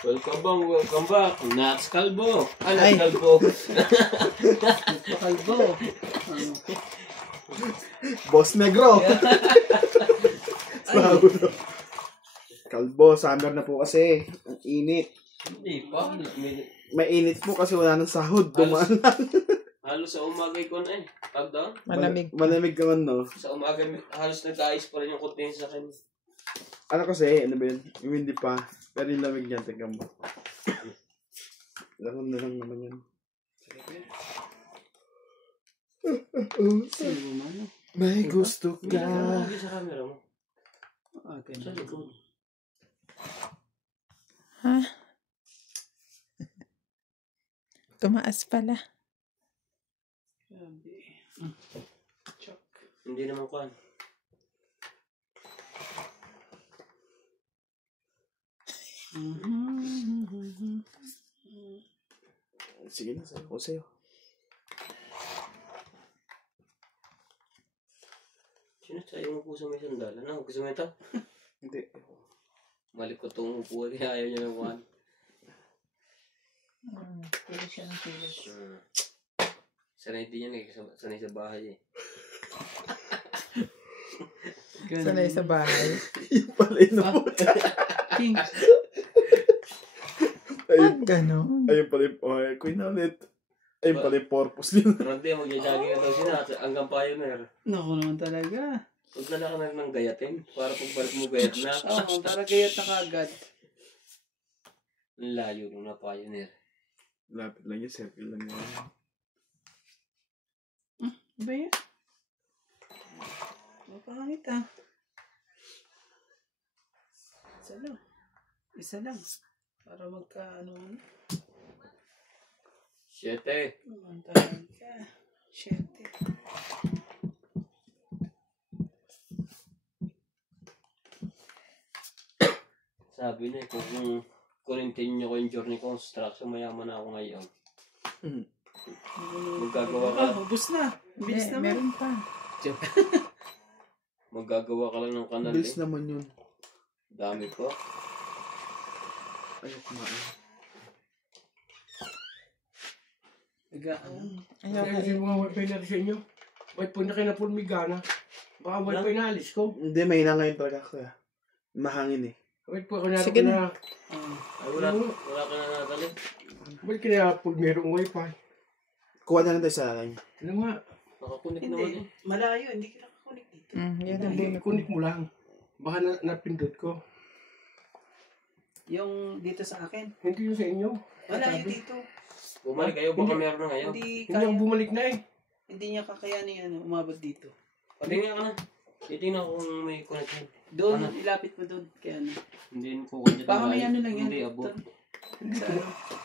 Welcome back. Nats Kalbo. Nats Kalbo. Kalbo. Boss Negro. Kalbo, summer na po kasi. Ang init. Hindi pa. Mainit po kasi wala nang sahod. Dumaan lang. Halos sa umaga ko na eh. Pag doon? Malamig ka man, no? Sa umaga, halos nag-ayos pa rin yung content sa akin. Ano kasi, ano ba yun? Yung hindi pa. Pero yung lamig niya, tignan mo. Alam na lang naman yan. May gusto ka. Hindi sa camera mo. Okay. Sa likod. Ha? Tumaas pala. Hindi naman kuhan. Sige na, sayo ko sa'yo. Sino sa'yo mo po sa may sandal? Ano? Gusto mo ito? Hindi. Malikot itong upo. Kaya ayaw niya ng kuhan. Pili siya ng pili. Sanay din yan eh. Sanay sa bahay eh. Sanay sa bahay. Yung pala yun na po. Pag gano'n. Ayun pala yung, Queen na ulit. Ayun pala yung purpose nila. Pero hindi, mag-jogging na daw sila hanggang Pioneer. Naku naman talaga. Huwag na lang ka ng gayatin. Para pagbalik mo gayat na. Oo, para gayat na kagad. Ang layo nung na Pioneer. Lapit lang yun, circle lang yun. Ba yan? Mapangit ah. Isa lang. Isa lang. Para magka-ano. 7. Mantahan ka. 7. Sabi na eh, kung continue ko yung journey construction, mayaman na ako ngayon. Magagawa ka. Ubus na. Bilis naman. Meron pa. Magagawa ka lang ng kanal Bilis eh. naman yun. Dami ko. Ayaw kumain. Ayaw Kasi yung mga wifi natin sa inyo, ba't po na kinapulmigana? Baka wifi na alis ko. Hindi, mahina ngayon talaga kuya. Mahangin eh. Ba't po kinarap Sige na, Ay, wala ka na natali. ba't kinapulmerong wifi? Kuha na lang tayo sa line. Ano nga, Nakakunik naman Hindi. eh. Malayo. Hindi ka nakakunik dito. Yan ang bunot. kunik mo lang. Baka napindot ko. Yung dito sa akin. Hindi yun sa inyo. Malayo dito. Bumalik kayo, baka meron na ngayon. Hindi Hindi ako kaya. bumalik na eh. Hindi niya kakayanin umabot dito. Patingin ka na. Titingnan ko kung may connection. Doon, Ano? ilapit mo doon. Kaya ano. Hindi ko kanya. Baka may ano lang yan. Hindi abot.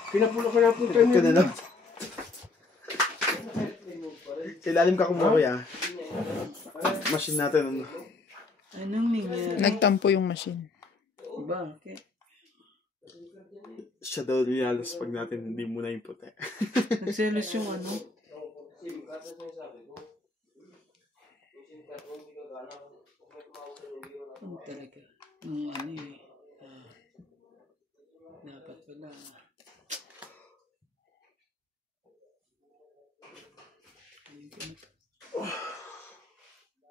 Pinapulo ko na po tayo. Ka na lang. Ilalim ka kumuha kuya. Machine natin. Ano? Anong nangyari? Nagtampo yung machine. Bakit? Siya daw nilalas pag natin hindi muna yung puti. Nagselos yung ano. Ano talaga? Nung ano eh. Dapat pala.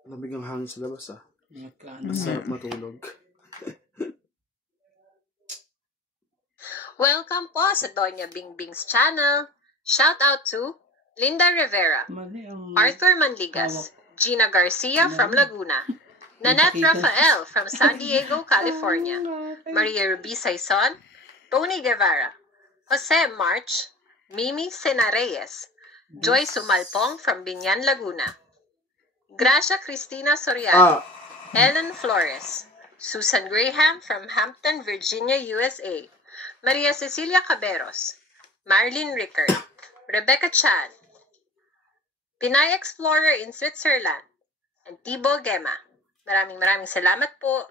Lamig ang hangin sa labas ah. Mga plano. Masarap matulog. Welcome po sa Doña Bingbing's channel. Shout out to Linda Rivera, Mali ang... Arthur Manligas, Gina Garcia from Laguna, Nanette Rafael from San Diego, California, Maria Ruby Saison, Tony Guevara, Jose March, Mimi Senareyes, Joy Sumalpong from Binyan, Laguna, Gracia Cristina Soriano, Ellen Flores, Susan Graham from Hampton, Virginia, USA, Maria Cecilia Caberos, Marlene Rickard, Rebecca Chan, Pinay Explorer in Switzerland, and Tibo Gema. Maraming salamat po.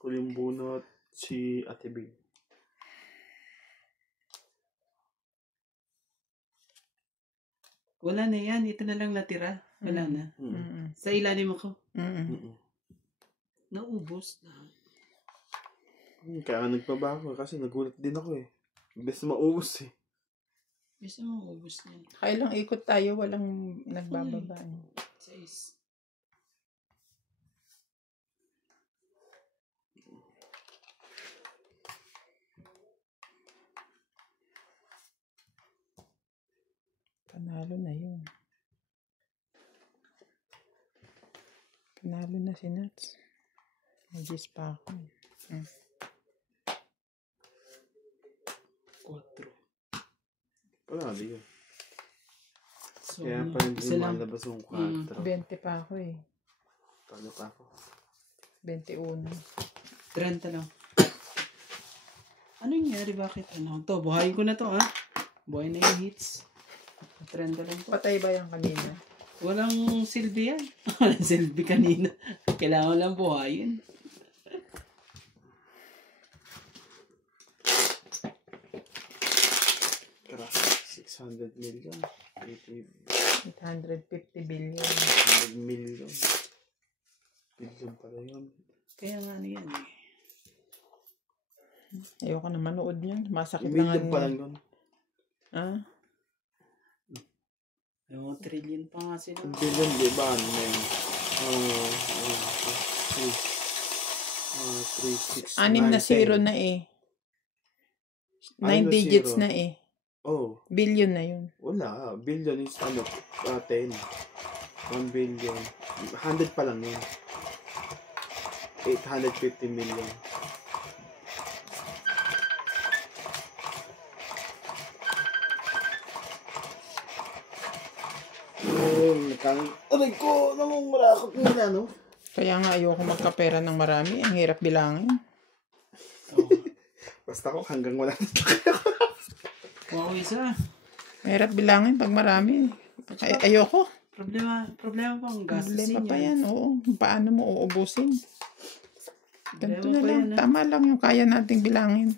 Kuling bunot si Ate Bing. Wala na yan. Ito na lang natira. Wala na. Sa ilalim ako. Naubos na. Kaya nga nagpaba ako kasi nagulat din ako eh. Imbes na maubos eh. Gusto mo, ubus niyan. Kailang ikot tayo, walang nagbababa. 6. Panalo na yun. Panalo na si Nats. Magis pa ako. 4. Panalo yun. So, Kaya pa hindi isa lang. malabas yung 4. 20 pa ako eh. Talo pa ako. 21. 30 lang. Ano nangyari? Bakit? Ano? To, buhayin ko na to, ha? Buhay na yung hits. 30 lang to. Patay ba yung kanina? Walang silbi yan. Walang silbi kanina. Kailangan lang buhayin. Tara, 600 million. 850 billion. 100 million. Billion pala yun. Kaya nga ano yan eh. Ayoko na manood yan. Masakit Million lang. pa lang yun. Ah? Yung trillion pa nga sila. Ang billion, di ba? Ano na yun? 3, 6, 6 na zero na eh. 9 digits na eh. Oh, Billion na yun. wala. Billion is 10. 1 billion. 100 pa lang yun. 850 million. Aray ko, namumurakot nila, no? Kaya nga ayoko magkapera ng marami. Ang hirap bilangin. Basta ako hanggang wala. Kuha isa. Mahirap bilangin pag marami. Ayoko. Problema pa ang gastusin Problema pa yan. Oo. Paano mo uubusin? Ganito na pa lang. yan, ha? Tama lang yung kaya nating bilangin.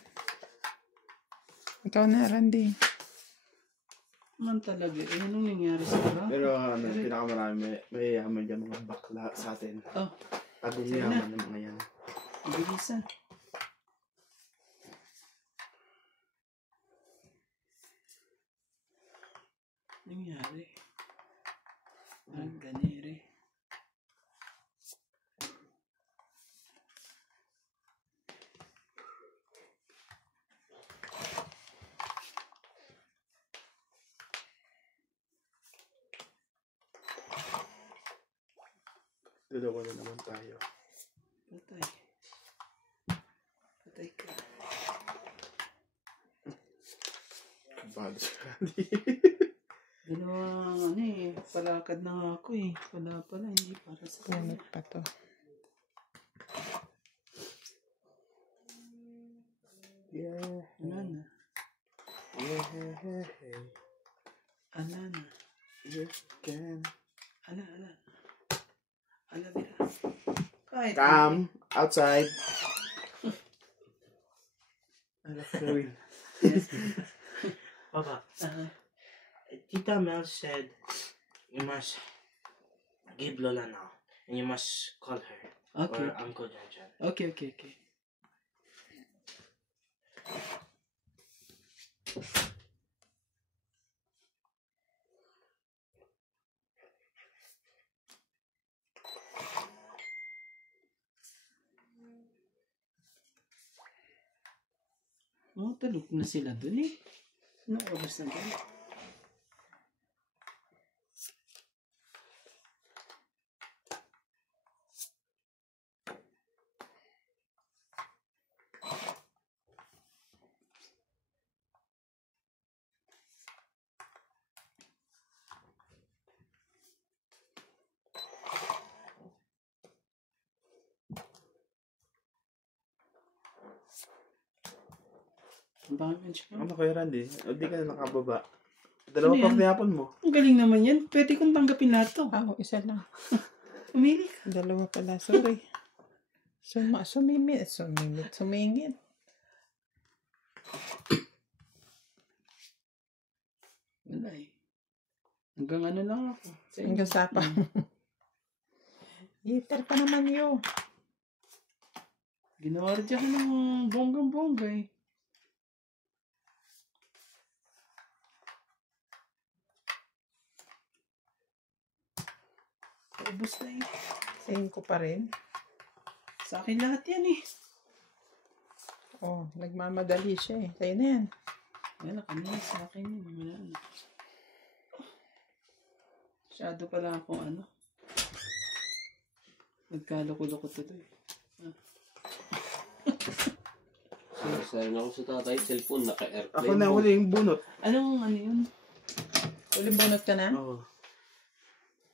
Ikaw na, Randy. Man talaga. Eh, anong nangyari sa iba? Pero ano, pinakamarami, may yaman dyan mga bakla sa atin. Oh, Agong sige yaman ng mga yan. bilisan. Nangyari. Ganire. Dalawa na naman tayo. Patay. Patay ka. Bad siya. Dalawang ano eh. Palakad na nga ako eh. Pala, hindi para sa Punot pa to. Yeah. Ala na. Yeah. Ala na. You can. Ala. Ala, bira. Kahit. Come outside. Ano gawin? Papa, Ah, Tita Mel said you must give Lola now. And you must call her. okay. Or Uncle Janjan. Okay. Oh, tulog na sila dun eh. Anong oras na dun? Ang bangan siya. Ano kayo, Randy? O di ka na nakababa. Dalawa Ano pa yan? pinapon mo. Ang galing naman yan. Pwede kong tanggapin lahat to. Isa lang. Umili ka. Dalawa pala. Sorry. Sumingit. Wala eh. Hanggang ano lang ako. Hanggang sapa. Heater pa naman yun. Ginawardya ka ng bonggang-bongga eh. Ubus na eh. Same ko pa rin. Sa akin lahat yan eh. Oh, nagmamadali siya eh. Sa'yo na yan. Wala, kanina sa akin yun. Wala na. Masyado pala ako ano. Nagkaloko-loko to eh. Sinasayan ako sa tatay, cellphone, naka-airplane. Ako na huli yung bunot. Anong ano yun? Uling bunot ka na? Oo.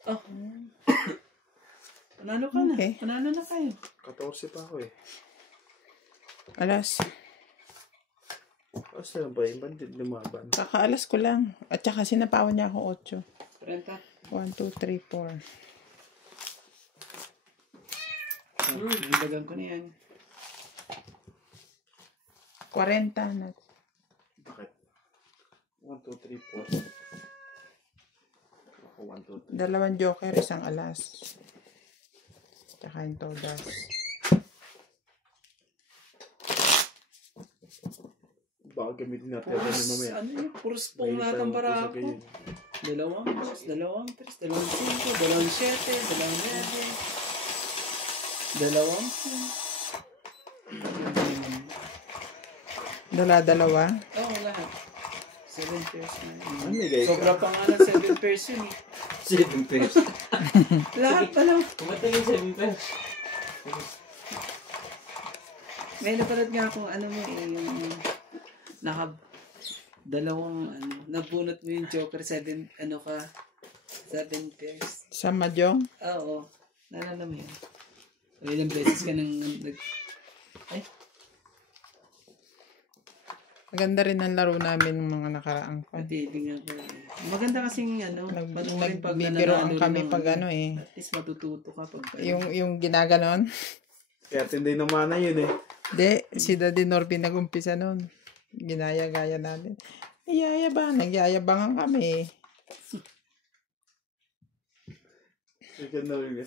Oh. Panalo ka na. Okay. Panalo na kayo. 14 pa ako eh. Alas. Basta lang ba yung bandit lumaban? Kakaalas ko lang. At saka sinapawan niya ako 8. 30. 1, 2, 3, 4. Nagdagan ko na yan. 40 na. Bakit? 1, 2, 3, 4. Ako 1, 2, 3. Dalawang joker, isang alas. Tsaka yung todas. Baka gamitin natin ano mamaya. Ano yun? Puros pong May lahat ang tayo bara sa ako. ganyan. Dalawang 2, dalawang 3, dalawang 5, dalawang 7, dalawang 9. Dalawang 2. Dala-dalawa. Oo, lahat. 7 pairs na yun. Ano may guys? Sobra pa nga ng 7 pairs yun eh. 7 pairs. Lahat pa lang. Kumatay yung 7 pairs. May napanood nga akong ano mo eh, yung dalawang ano, nabunot mo yung Joker, 7 pairs. Sa Mahjong. Oo. Naalala mo yun? O ilang beses ka nang Maganda rin ang laro namin ng mga nakaraang ko. Natiling ako. Maganda kasing ano, panoorin pag Nagbibiroan nananalo kami ng- pag ano eh. At least matututo ka pag Yung ginaganon. Kaya tinday ng mana yun eh. Hindi, si Daddy Norby nag-umpisa nun. Ginaya-gaya natin. Nagyayabangan kami.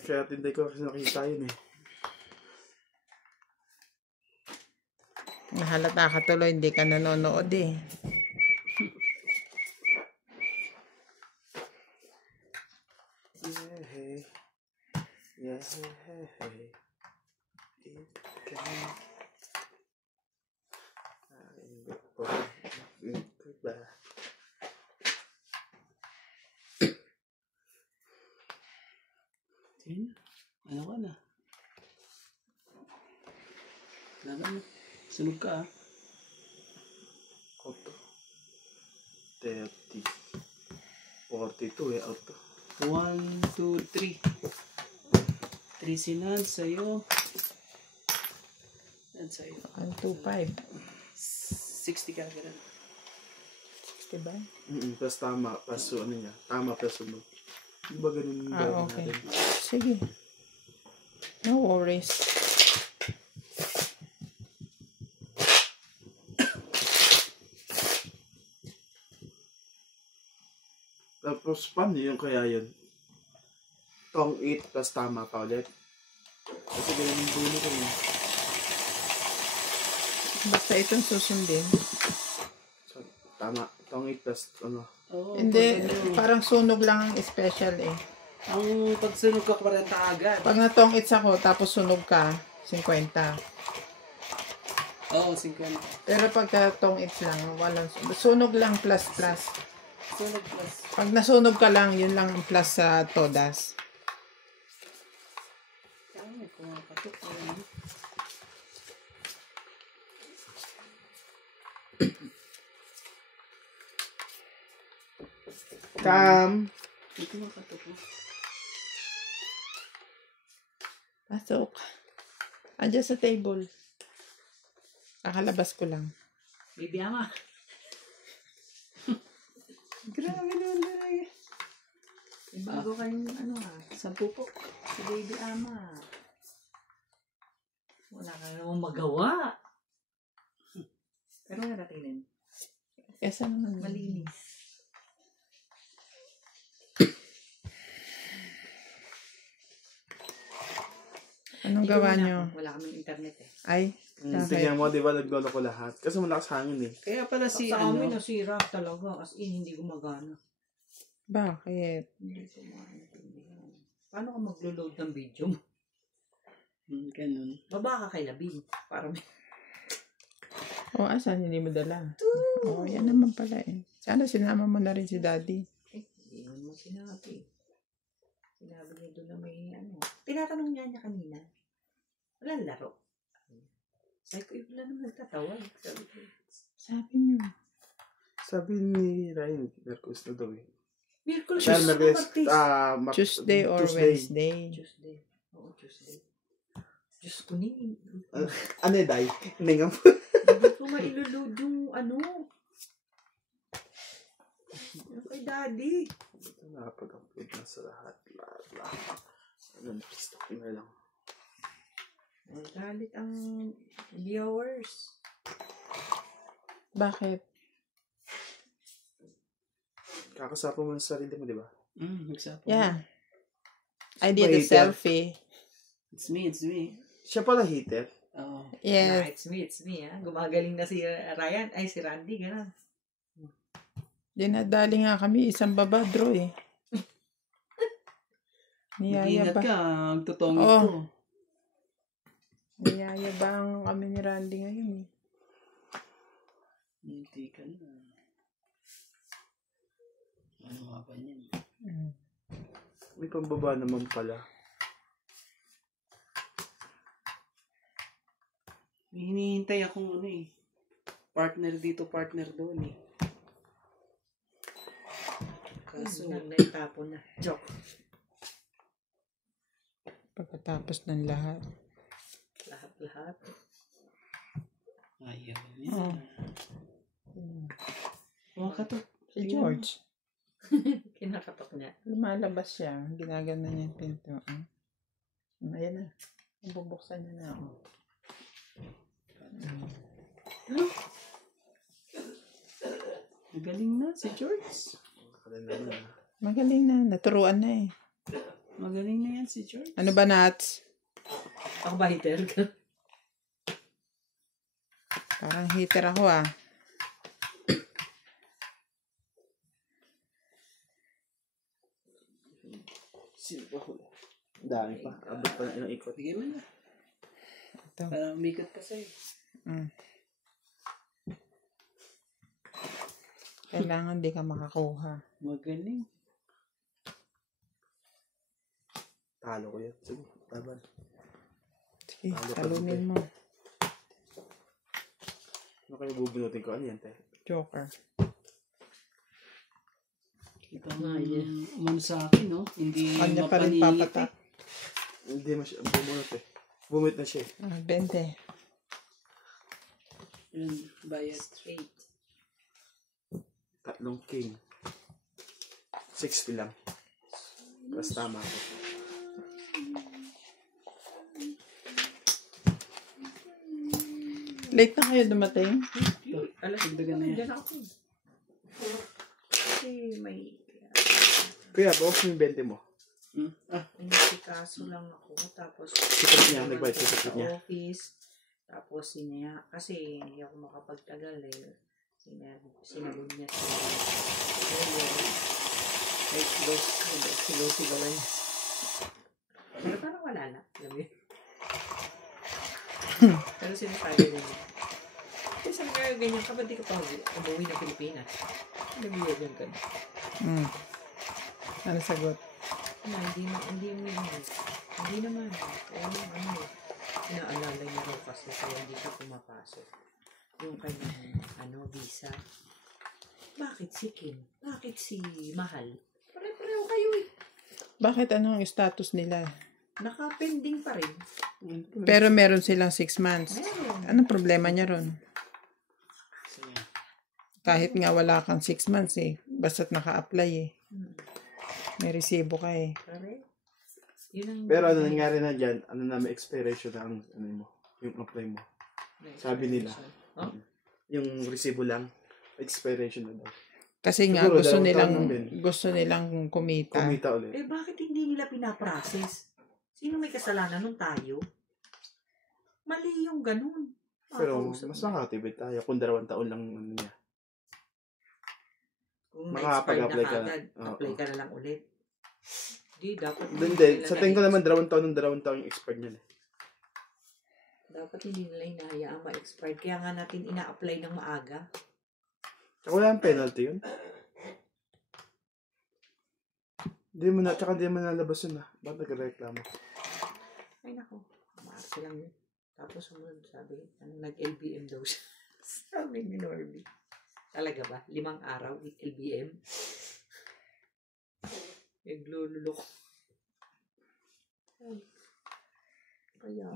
Kaya tinday ko kasi nakita yun eh. Nahalata ka tuloy, hindi ka nanonood eh. Yeah, hey. Yun. Ano ka na? Laban mo. Sunog ka ah. 30. 42 eh, auto. 1, 2, 3. 3 sinan sa'yo. Yan sa'yo. 1, 2, 5. 60 ka ganun. Diba? Plus tama, plus ano niya. Tama plus sunod. Di ba ganun yung gawin Okay. natin? Sige. No worries. Tapos paano yung kaya yun? Tong 8 plus tama pa ulit. Kasi ganun yung dulo ko yun. Basta itong susundin. So, tama. Tong 8 plus ano. Oo, Hindi, pag ano, parang sunog lang ang special eh. ang pagsunog ka 40 agad. Pag natong its ako, tapos sunog ka, 50. Oo, 50. Pero pagka tong its lang, walang sunog lang plus. Sunog plus. Pag nasunog ka lang, yun lang ang plus sa todas. Ay, kumakatok ko yun. Cam! Ay, kumakatok ko. Pasok. Andiyan sa table. Kakalabas ko lang. Baby ama. Grabe naman talaga. Bago kayong ano ha, 10 po. Si Baby Ama. Wala ka namang magawa. Pero naratinin. Kesa naman. Malinis. Anong Dito gawa wala- nyo? Wala kaming internet eh. Ay, bakit? Tingnan mo, di ba, naglolo ko lahat. Kasi malakas hangin eh. Kaya pala si Sa amin, ano, nasira talaga. As in, hindi gumagana. Bakit? Hindi ko maintindihan. Paano ka maglo-load ng video mo? ganun. Baba ka kay Labing. Para may... O, asan? Hindi mo dala. Oo, yan naman pala eh. Sana sinama mo na rin si daddy. Hindi naman mo sinabi. Sinabi niya doon na may ano. Tinatanong niya kanina. Walang laro. Sabi ko, wala naman nagtatawa. Sabi ko, Sabi niyo. Sabi ni Ryan, Merkus na daw eh. Miracle Dahil Merkus, Tuesday or Wednesday. Tuesday. Oo, Tuesday. Diyos ko ni. Ano eh, Day? Ningam. Hindi ko mailulod yung ano. Kay daddy. Ito nakapag-upload na sa lahat. Ano, stop na lang. Galit ang viewers. Bakit? Kakasapa mo sa sarili mo, di ba? Nagsapo. Yeah. I did a Hater. selfie. It's me. Siya pala hater. Oo. Yeah, Yes. it's me. Ha? Gumagaling na si Ryan. Ay, si Randy. Ganun. Dinadali nga kami isang babadro eh. Niyaya Mag-ingat ba? ka, ang totoong Oo. ito. Niyayabang kami ni Randy ngayon eh. Hindi ka na. Ano nga ba niyan? May pambaba naman pala. May hinihintay akong ano eh. Partner dito, partner doon eh. Kaso, Naitapon na. Joke. Pagkatapos ng lahat. Lahat. ayaw niya. Oh. Huwag ka to. Si George. Kinakatok niya. Lumalabas siya. Ginagano niya yung pinto. Ayan na. Bubuksan niya na ako. Magaling na si George. Magaling na. Naturuan na eh. Magaling na yan si George. Ano ba, Nats? Ako ba hater ka? Parang hater ako ah. Sino pa huli? Dami pa. Abot pa na ilang ikot. Bigay mo na. Ito. Para umikot ka sa'yo. Kailangan di ka makakuha. Magaling. Talo ko yan. Sige, laban. Sige, talunin mo. Ano kayo bubunutin ko? Ano yan, te? Joker. Ito nga umano sa akin, no? Hindi Kanya pa rin mapaningit papatak. Hindi masya. Bumunot eh. Bumit na siya eh. 20. Yun, bayad. Straight. Tatlong king. 60 lang. Tapos tama ako. Late na kayo dumating? Alas, Dagdagan na yan. Diyan ako. Kasi may... Kuya, bawas mo yung 20 mo. Inasikaso lang ako. Tapos... Sikat niya, nagbayad sa sikat sa niya. office. Tapos kasi hindi ako makapagtagal eh. Sinabog niya sa... Ay, sigaw-sigawan niya. Pero parang wala na. Alam mo yun? Pero sinasabi niya. Kasi sabi nga ganyan ka, ba't di ka pa umuwi ng Pilipinas? Nag-iwag yan ka. Ano sagot? Na, hindi naman. Kaya inaalala niya raw kasi kaya hindi siya pumapasok. Yung kanyang, visa. Bakit si Kim? Bakit si Mahal? Pare-pareho kayo eh. Bakit anong status nila? Naka-pending pa rin. Pero meron silang 6 months. Meron. Anong problema niya ron? Kahit nga wala kang 6 months eh. Basta't naka-apply eh. May resibo ka eh. Pare. Yun ang... Pero ano nangyari na dyan, ano na may expiration na ang ano mo, yung apply mo. Sabi nila. Huh? Yung resibo lang, expiration na daw. Kasi nga Siguro, gusto dalawang nilang taon lang din. gusto nilang kumita. Kumita ulit. Eh, bakit hindi nila pinaprocess? Sino may kasalanan nung tayo? Mali yung ganun. Pero Makakausap mas mo. makakatibid tayo kung 2 taon lang ano niya. Kung makakapag-apply na-expired ka na na. kagad, Oo. apply ka na lang ulit. Hindi, dapat Hindi. nila Sa tingin ko naman na-expired. 2 taon yung expired niyan. Dapat hindi nila inahayaang ma-expired. Kaya nga natin ina-apply ng maaga. Tsaka wala ang penalty yun. Tsaka hindi mo nalabas yun ah. Ba't nagreklamo? Ay nako, maarte lang yun. Tapos sumunod sabi, nag-LBM daw siya. Sabi ni Norby. Talaga ba? 5 araw, LBM? Naglululok. Ay. Kaya.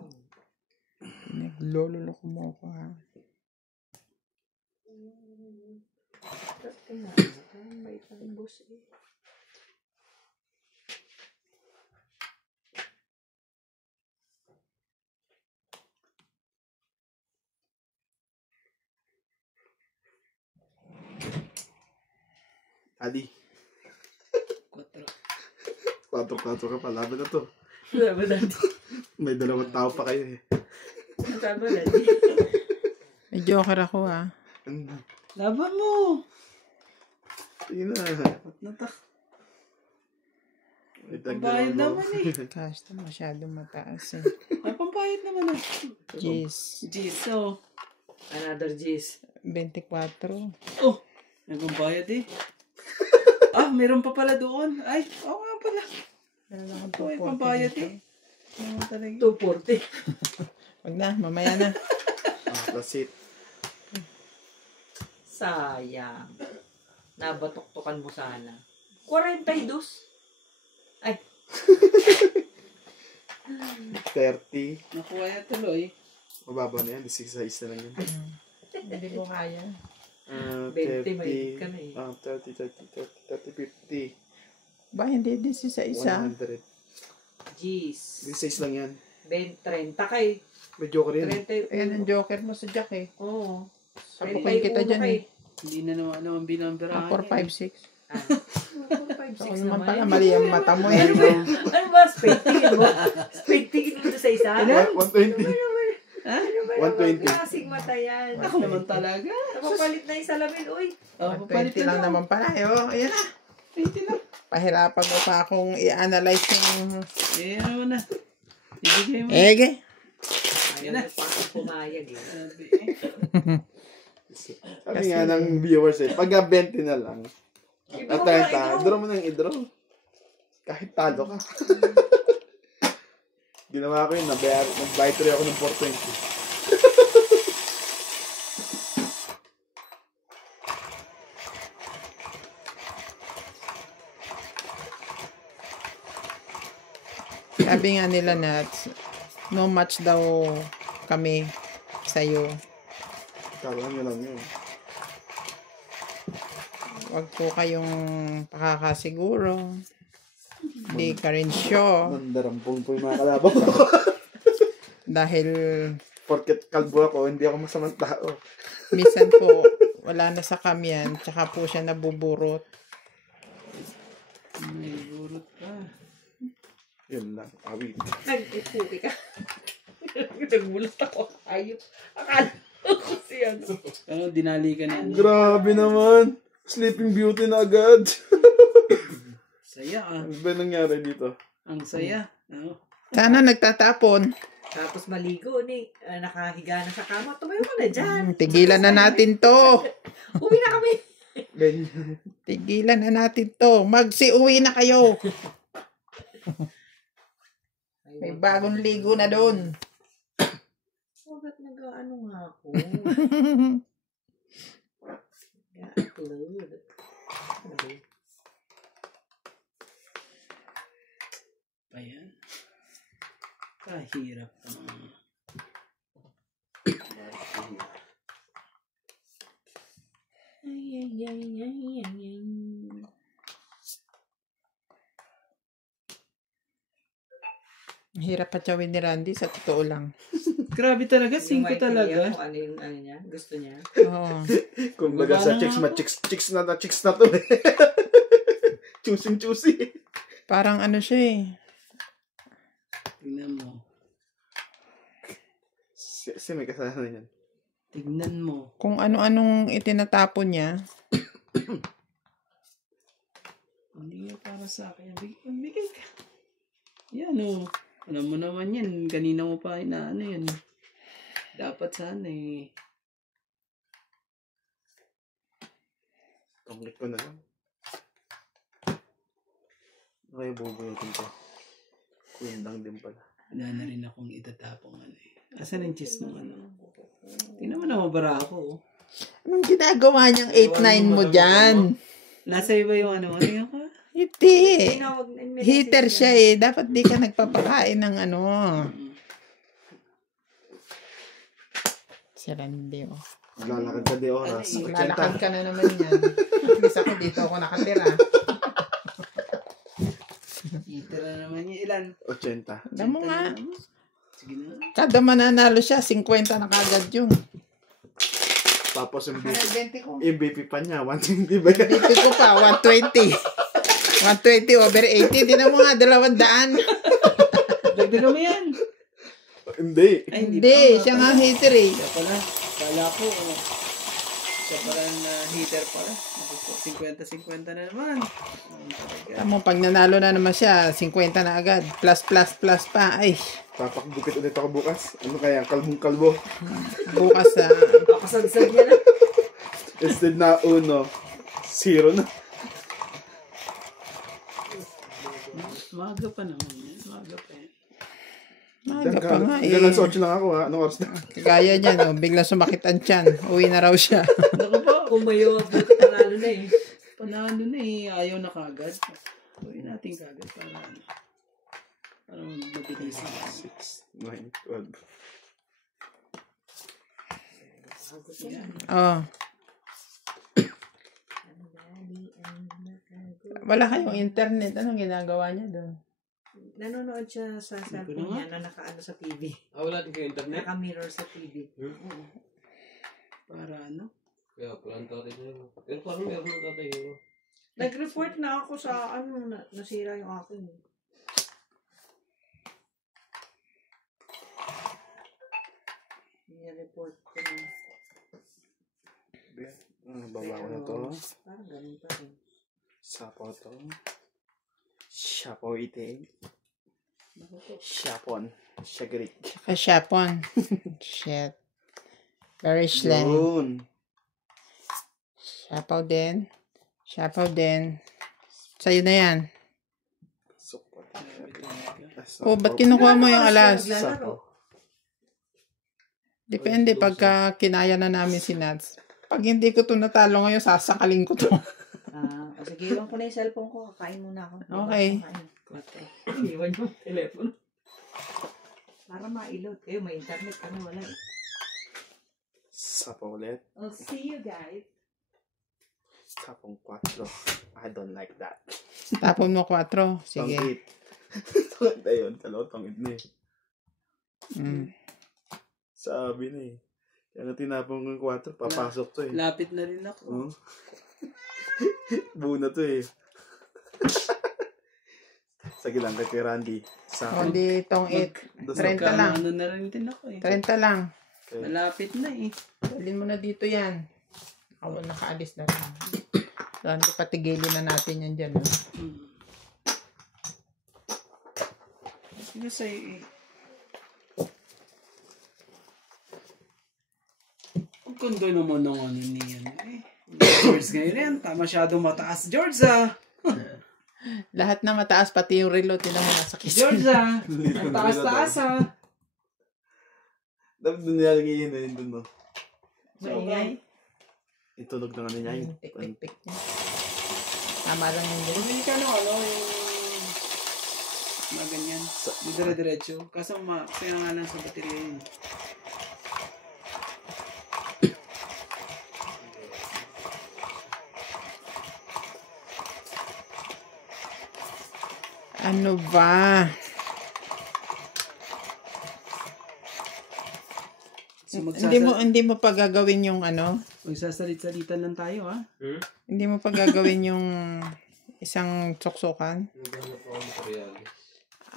Naglololoko mo ako ha. Dati nga, parang may isang boss eh. Adi. 4. 4 ka pa. Laban na to. Sabi natin. May 2 tao pa kayo eh. Sabi natin. May joker ako ha. Laban mo. Sige na. Ba't na ta? Pambayad naman eh. Cash na masyadong mataas eh. Pambayad naman eh. Jeez. So, Another G's. 24. oh, may pambayad eh. Meron pa pala doon. Ay, nga pala. Meron akong Ito ay 240 pambayad dito. eh. Ano talaga? 240. Wag na, mamaya na. That's it. Sayang. Nabatok-tokan mo sana. 42. Ay. 30. Nakuha niya tuloy. Mababa na yan. 16 na lang yan. Hindi ko kaya. 20, mahigit ka na eh. 30, 50, Ba, hindi din sa isa. 100. G's. 16 lang yan. 30 kay. May joker yan. 31. Ayan ang joker mo sa Jack eh. Oo. Sapukin kita dyan eh. Hindi na naman ang bilang birahan. 4, 5, 6. 4, 5, 6 Ako naman naman. pala, mali ang mata mo eh. Ano ba? Spectacle mo? Spectacle mo sa isa? 120. Ano ba 120. klaseng mata yan? Ako naman talaga. Napapalit na yung salamin, uy. Papalit 20 lang naman pala. Ayan na. 20 lang. Pahirapan mo pa akong i-analyze yung... Ano mo na. Ibigay mo. Ege. Ayaw mo pa akong pumayag eh. Sabi Sabi nga ng viewers eh, pag 20 na lang. At 30, draw mo nang i-draw. Kahit talo ka. Ginawa ko yun, nag-buy tuloy ako ng 420. Sabi nga nila na no match daw kami sa'yo. Kala nyo lang yun. Wag po kayong pakakasiguro. Hindi ka rin sure. Mandarampong po yung mga kalaban ko. Dahil Porket kalbo ako, hindi ako masamang tao. minsan po wala na sa kamyan. Tsaka po siya nabuburot. May burot ka. Yun lang, awit. Nag-ipuki ka. Nagulat ako. Ayop. Akala ko siya. Ano, dinali ka na. Grabe naman! Sleeping Beauty na agad. Saya ah. Ano ba nangyari dito? Ang saya. Ano? Sana nagtatapon. Tapos maligo ni nakahiga na sa kama. Tumayo ka na dyan. Tigilan na natin to. Uwi na kami. Ganyan. Tigilan na natin to. Magsiuwi na kayo. May bagong ligo na doon. Bakit nag-ano nga ako? Ga-upload. Ano ba yun? Ayan. Kahirap naman. Ay, ay, ay, ay, ay, ay. Hirap patsawin ni Randy sa totoo lang. Grabe talaga, 5 Yung may talaga. idea kung ano yung ano niya, gusto niya. Oo. Kung baga sa chicks chicks na to eh. Choosing. Parang ano siya eh. Tignan mo. Si may kasalanan yan. Tignan mo. Kung ano-anong itinatapon niya. Hindi nga para sa akin. Bigay ka. Yan o. Alam mo naman yan. Kanina mo pa inaano yan. Dapat sana eh. Tungkit ko na lang. Kaya bubunutin ko. Kuwindang din pala. Wala na rin akong itatapong ano eh. Asan ang cheese ng ano? Tingnan mo na mabara ako. Anong ginagawa niyang 8-9 mo dyan? Nasa iba yung ano? Ano yung ka? Hindi. Heater siya eh. Dapat di ka nagpapakain ng ano. Si Randy oh. Maglalakad ka di oras. Lalakad ka na naman yan. Bisa ko dito ako nakatira. Heater na naman yung ilan? 80. Alam mo nga. Sige na. Kada mananalo siya, 50 na kagad yun. Tapos yung 120 ko. MVP pa niya. 120 ba yan? MVP ko pa, 120. 120 over 80. Di na mo nga, 200. Dagdagan mo yan. Hindi. Ay, Hindi, siya nga hater eh. Siya pala. Kala ko. Siya pala na heater pala. 50-50 na naman. Tamo, pag nanalo na naman siya, 50 na agad. Plus pa. Ay, Papakbukit ulit ako bukas. Ano kaya? Kalbong-kalbo. bukas Kasagsag niya na. Instead na 1, 0 na. Maaga pa naman yan. Maaga pa yan. maaga pa nga eh. Hanggang sa 8 lang ako ha. Anong oras na? Kagaya niya, no? Bigla sumakit ang tiyan. Uwi na raw siya. Naku po. Umayo. Buti panalo na eh. Panalo na eh. Ayaw na kagad. Uwi natin kagad para ano. Para mabilis na. 6, 9, 12. Yan. Oh. Wala kayong internet. Anong ginagawa niya doon? Nanonood siya sa cellphone niya na nakaano sa TV. Wala din kayo internet? Naka-mirror sa TV. Para ano? Kaya pala ang tatay nyo. Pero parang meron ng tatay nyo. Nag-report na ako sa ano, nasira yung akin. Report ko na. Baba ko na to. Parang ganun pa rin. Sapaw to. Sapaw itig. Sapon. Shagrik. Kashapon. Shit. Very slang. Yun. Shapaw din. Sa'yo na yan. Oh, ba't kinukuha mo yung alas? Sapaw. Depende pagka kinaya na namin si Nats. Pag hindi ko to natalo ngayon, sasakalin ko to. Sige, iwan ko na yung cellphone ko. Kakain muna ako. Okay. Iwan yung telephone. Para mailot. May internet. Wala eh. Sapaw ulit. I'll see you guys. Sapong 4. I don't like that. Tapon mo 4. Sige. Tong 8. Ayun, tong 8 na eh. Mm. Sabi na eh. Kaya nga tinapong ng 4, papasok to eh. Lapit na rin ako. Buo na to eh. Sige lang, kay Randy. Sa Hindi tong 8. 30 lang. Ano na rin din ako eh. 30 lang. Malapit na eh. Dalhin mo na dito yan. Ako nakaalis na rin. Doon, patigilin na natin yan dyan. Sino sa'yo eh? Ang ganda naman ng ano niyan eh. George ngayon yan. Masyadong mataas, George ah. Lahat na mataas, pati yung relo, tinan mo nasa kiss. George ah. Ang taas-taas ah. Dapat doon nilalagay yun doon no. Maingay. Itunog na nga niya yun. Tik-tik-tik niya. Tama lang yung dito. Bumili ka ng ano, yung mga ganyan. Yung dire-diretso. Kaso kaya nga lang sa baterya yun. Ano ba? So, Hindi mo pa gagawin yung ano? Magsasalit-salitan lang tayo ah. Hindi mo pa gagawin yung isang tsoksokan? Naghanap ako ng material.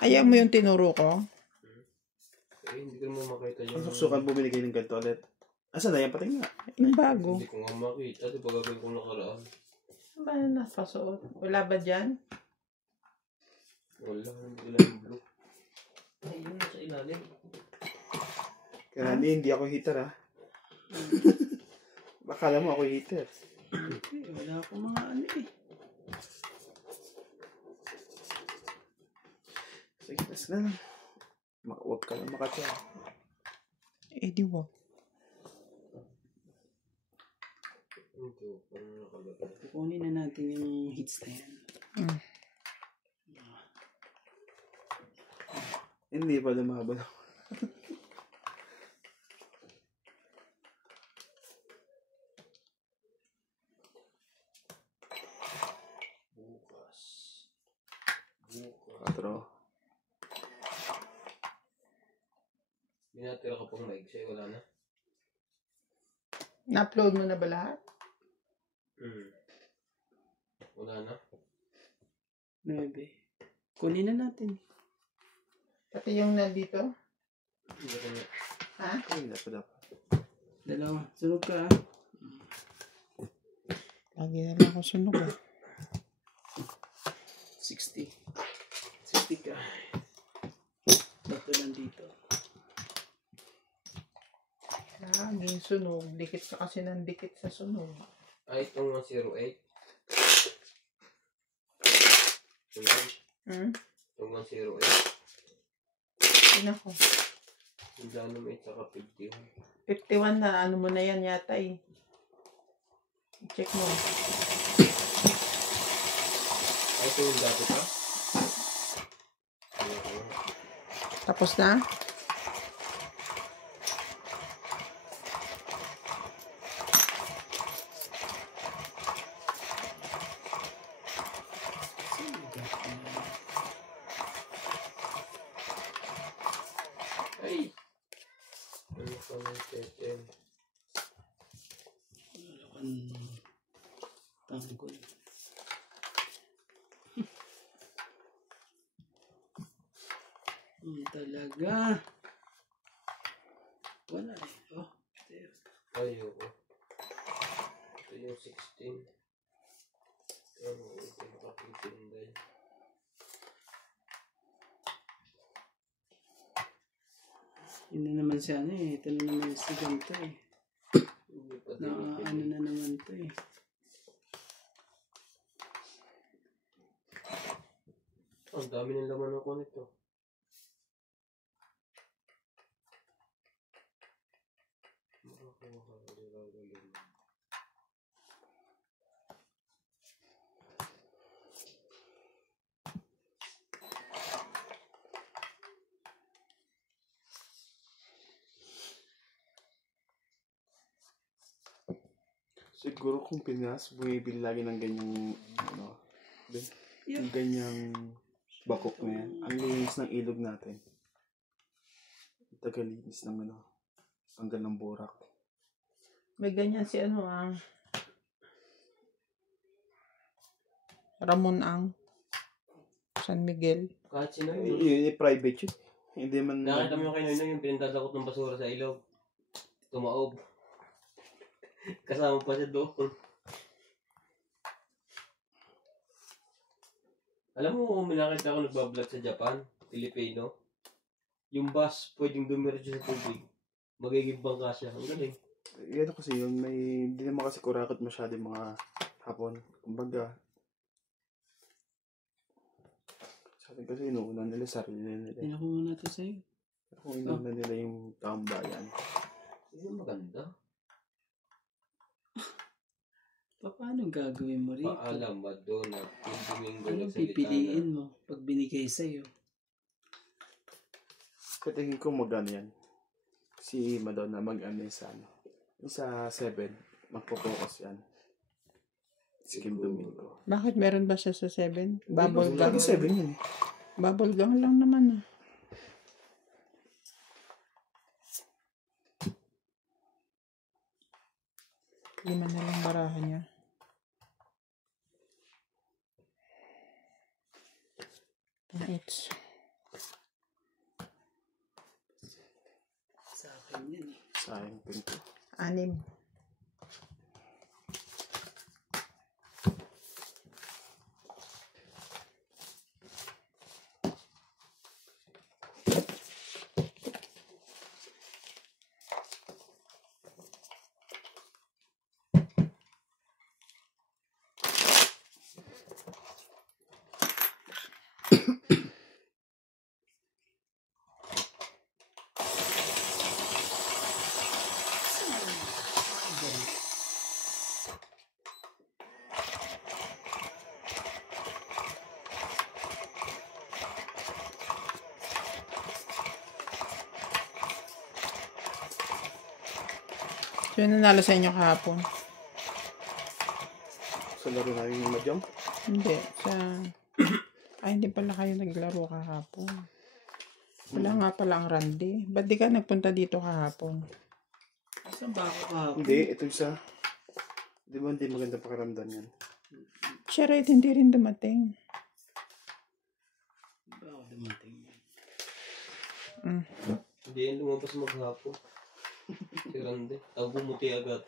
Ayaw mo yung tinuro ko? hindi ko naman makita yung... Susukan bumili kayo ng ganito ulit. Asan na yan? Patay nga. Yung bago. Hindi ko nga makita. Di ba gagawin kong nakaraan? Ano ba na napasuot? Wala ba dyan? Wala, hindi lang yung blue. Ay, yun sa ilalim. Kaya hindi ako heater ha. Baka alam mo ako heater. Wala akong mga ano eh. Sige, tas na lang. Huwag ka lang makatya. Di wag. Ito, paano nakalagay? Kukunin na natin yung hits na yan. Hindi pa lumaban ako. Bukas. 4. Binatira ka pang maigsi, wala na. Na-upload mo na ba lahat? Wala na. 9. Kunin na natin. Pati yung nandito? Hindi ko na. Ha? Ay, dapat. 2. Sunog ka. Lagi na lang ako sunog ah. 60. 60 ka. Bato lang dito. Laging sunog. Dikit ka kasi ng dikit sa sunog. Ay, itong 108. Itong 108. Yun ako. Hindi ano may tsaka 51. 51 na. Ano mo na yan yata eh. Check mo. Ay, ito yung dati pa? Tapos na? Ay! Ano pa ng tetem? Tanggol. Talaga. Wala eh. Oh, there. Ayoko. Ito yung 16. Ano, ito yung kapitinday. Yun na naman si ano eh. Ito na naman si ganito eh. Hindi pa Na ano na naman to eh. Ang dami ng laman ng konito. Makakuha ka. Siguro kung Pinas, bumibili lagi ng ganyang, ano, yung ganyang bakok na yan. Ang linis ng ilog natin. Tagalinis ng ano, tanggal ng burak. May ganyan si ano ang Ramon ang San Miguel. Kahit sino yun. Yun, private yun. Hindi man... Nakita mo yung kayo yung pinintadakot ng basura sa ilog. Tumaob. Kasama pa siya doon. Alam mo, may nakita ako nagbablog sa Japan, Filipino. Yung bus, pwedeng dumiretso sa tubig. Magiging bangka siya. Ang galing. Yan kasi yun, may... Hindi naman kasi kurakot masyado yung mga hapon. Kumbaga, sa atin kasi inuunan nila sarili nila. Pinakuha na to sa'yo. Kung inuunan nila yung taong bayan. Hindi maganda. Paano gagawin mo rito? Paalam, Madonna. Yung Domingo Anong pipiliin mo pag binigay sa'yo? Katingin ko magano yan. Si Madonna mag-ano sa ano. Sa 7, magpo-focus yan. Si Kim Domingo. Bakit meron ba siya sa 7? Bubble gum. Lagi 7 yun eh. Bubble gum lang naman ah. Lima na lang barahan niya. It's akin yan eh. Sayang pin ko. 6. So, yun nanalo sa inyo kahapon? Sa laro namin yung Mahjong. Hindi. Ay, hindi pala kayo naglaro kahapon. Wala nga pala ang Randy. Ba't di ka nagpunta dito kahapon? Saan ba ako kahapon? Hindi, ito isa. Di ba hindi maganda pakiramdam yan? Charette, hindi rin dumating. Ba ako dumating? Hindi yan lumabas maghapon. Si Randy. Bumuti agad.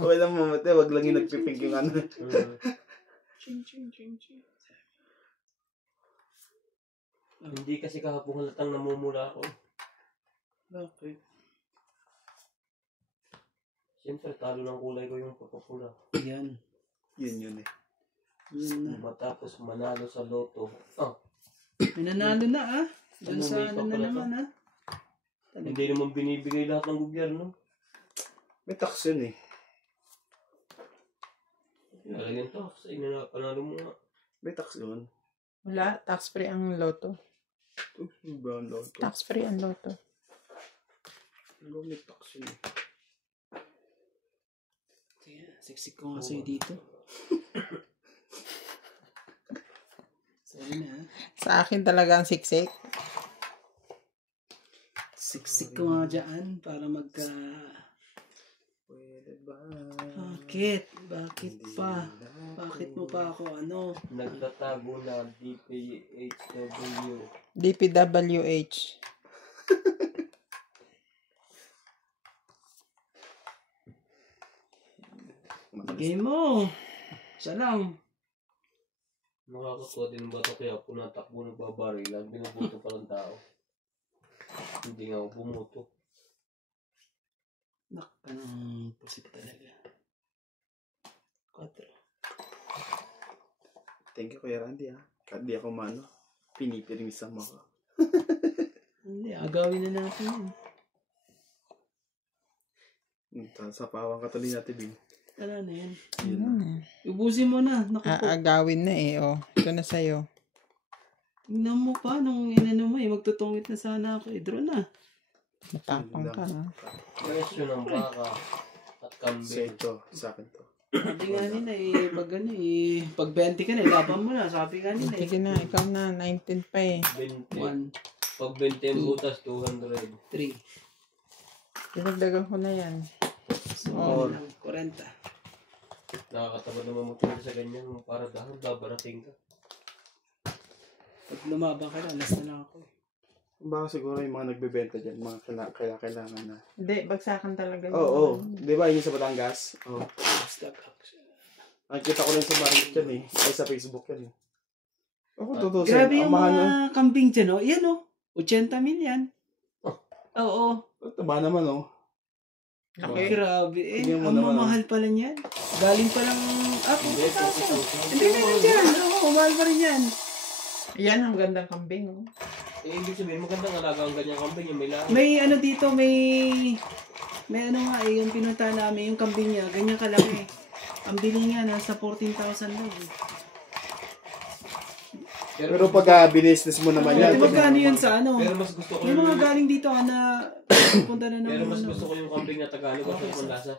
Walang mamatay, wag lang yung nagpipink yung ano. Ching, ching, ching, ching. Hindi kasi kahapon halatang namumula ako. Bakit? Siyempre, talo ng kulay ko yung papapula. Yan. Yun eh. Yan na. Matapos manalo sa loto. May nanalo na ah. Doon Ano, sa may ano na papala naman ah. Hindi naman binibigay lahat ng gobyerno. May tax yun eh. Lalagyan to. Sa ina na panalo mo nga. May tax yun. Wala. Tax-free ang loto. Yung brown loto. Tax-free ang loto. May tax yun eh. Kaya, siksik ko nga sa'yo dito. Sorry na ah. Sa akin talaga ang siksik. Siksik ko nga dyan para magka... Pwede ba? Bakit? Bakit pa? Bakit mo pa ako ano? Nagtatago na DPHW. DPWH. Lagay mo. Siya lang. Nakakatuwa din ba ito kaya punatakbo nagbabarilan. Binubuto pa ng tao. Hindi nga ako bumuto. Nakaka ng pusit talaga. 4. Thank you Kuya Randy ha. Kahit di ako mano, pinipirimisan mo ako. Hindi, agawin na natin yun. Sa pawang katuloy natin, Bin. Wala na yan. Yun na. Ubusin mo na. Naku po. Aagawin na eh. Oh. Ito na sa'yo. Tingnan mo pa nung inano mo eh. Magtutungit na sana ako. Draw na. Matapang ka ha. Presyo ng baka at So kambing. ito, sa akin to. Sabi nga nila eh. Pag ano eh. Pag 20 ka na, laban mo na. Sabi nga nila eh. Sige na, ikaw na. 19 pa eh. 20. 1, Pag 20 ang butas, 200. 3. Dinagdagan ko na yan. So, Oh. 40. Nakakatamad naman magpunta sa ganyan. Para dahil babarating ka. Pag lumabang ka na, last na lang ako. Baka siguro yung mga nagbebenta dyan, mga kailangan na. Hindi, bagsakan talaga. Oo. Di ba yun sa Batangas? Oo. Stock action. Nakikita ko lang sa market yan eh. Ay sa Facebook yan eh. Ako totoo Grabe yung mahal mga na. kambing dyan oh. Yan oh. 80 mil yan. Oo. Ito ba naman oh. Okay. Grabe. Eh, Tingnan mo ang naman, mamahal pala niyan. Galing pa lang... Hindi, 40,000. Hindi na dyan. Oo, mahal pa rin yan. Yan ang gandang kambing. Oh. Eh, ibig sabihin, magandang alaga ang ganyang kambing. Yung may lahat. May ano dito, may ano nga eh, yung pinunta namin, yung kambing niya, ganyan kalaki. Ang bili niya, nasa 14,000 lang eh. Pero pag binisnes mo naman yan. Di ba gano'n yun sa ano? Pero mas gusto ko Yung mga galing dito na punta na Pero naman mas ano. gusto ko yung kambing na Tagalog at ang lasa.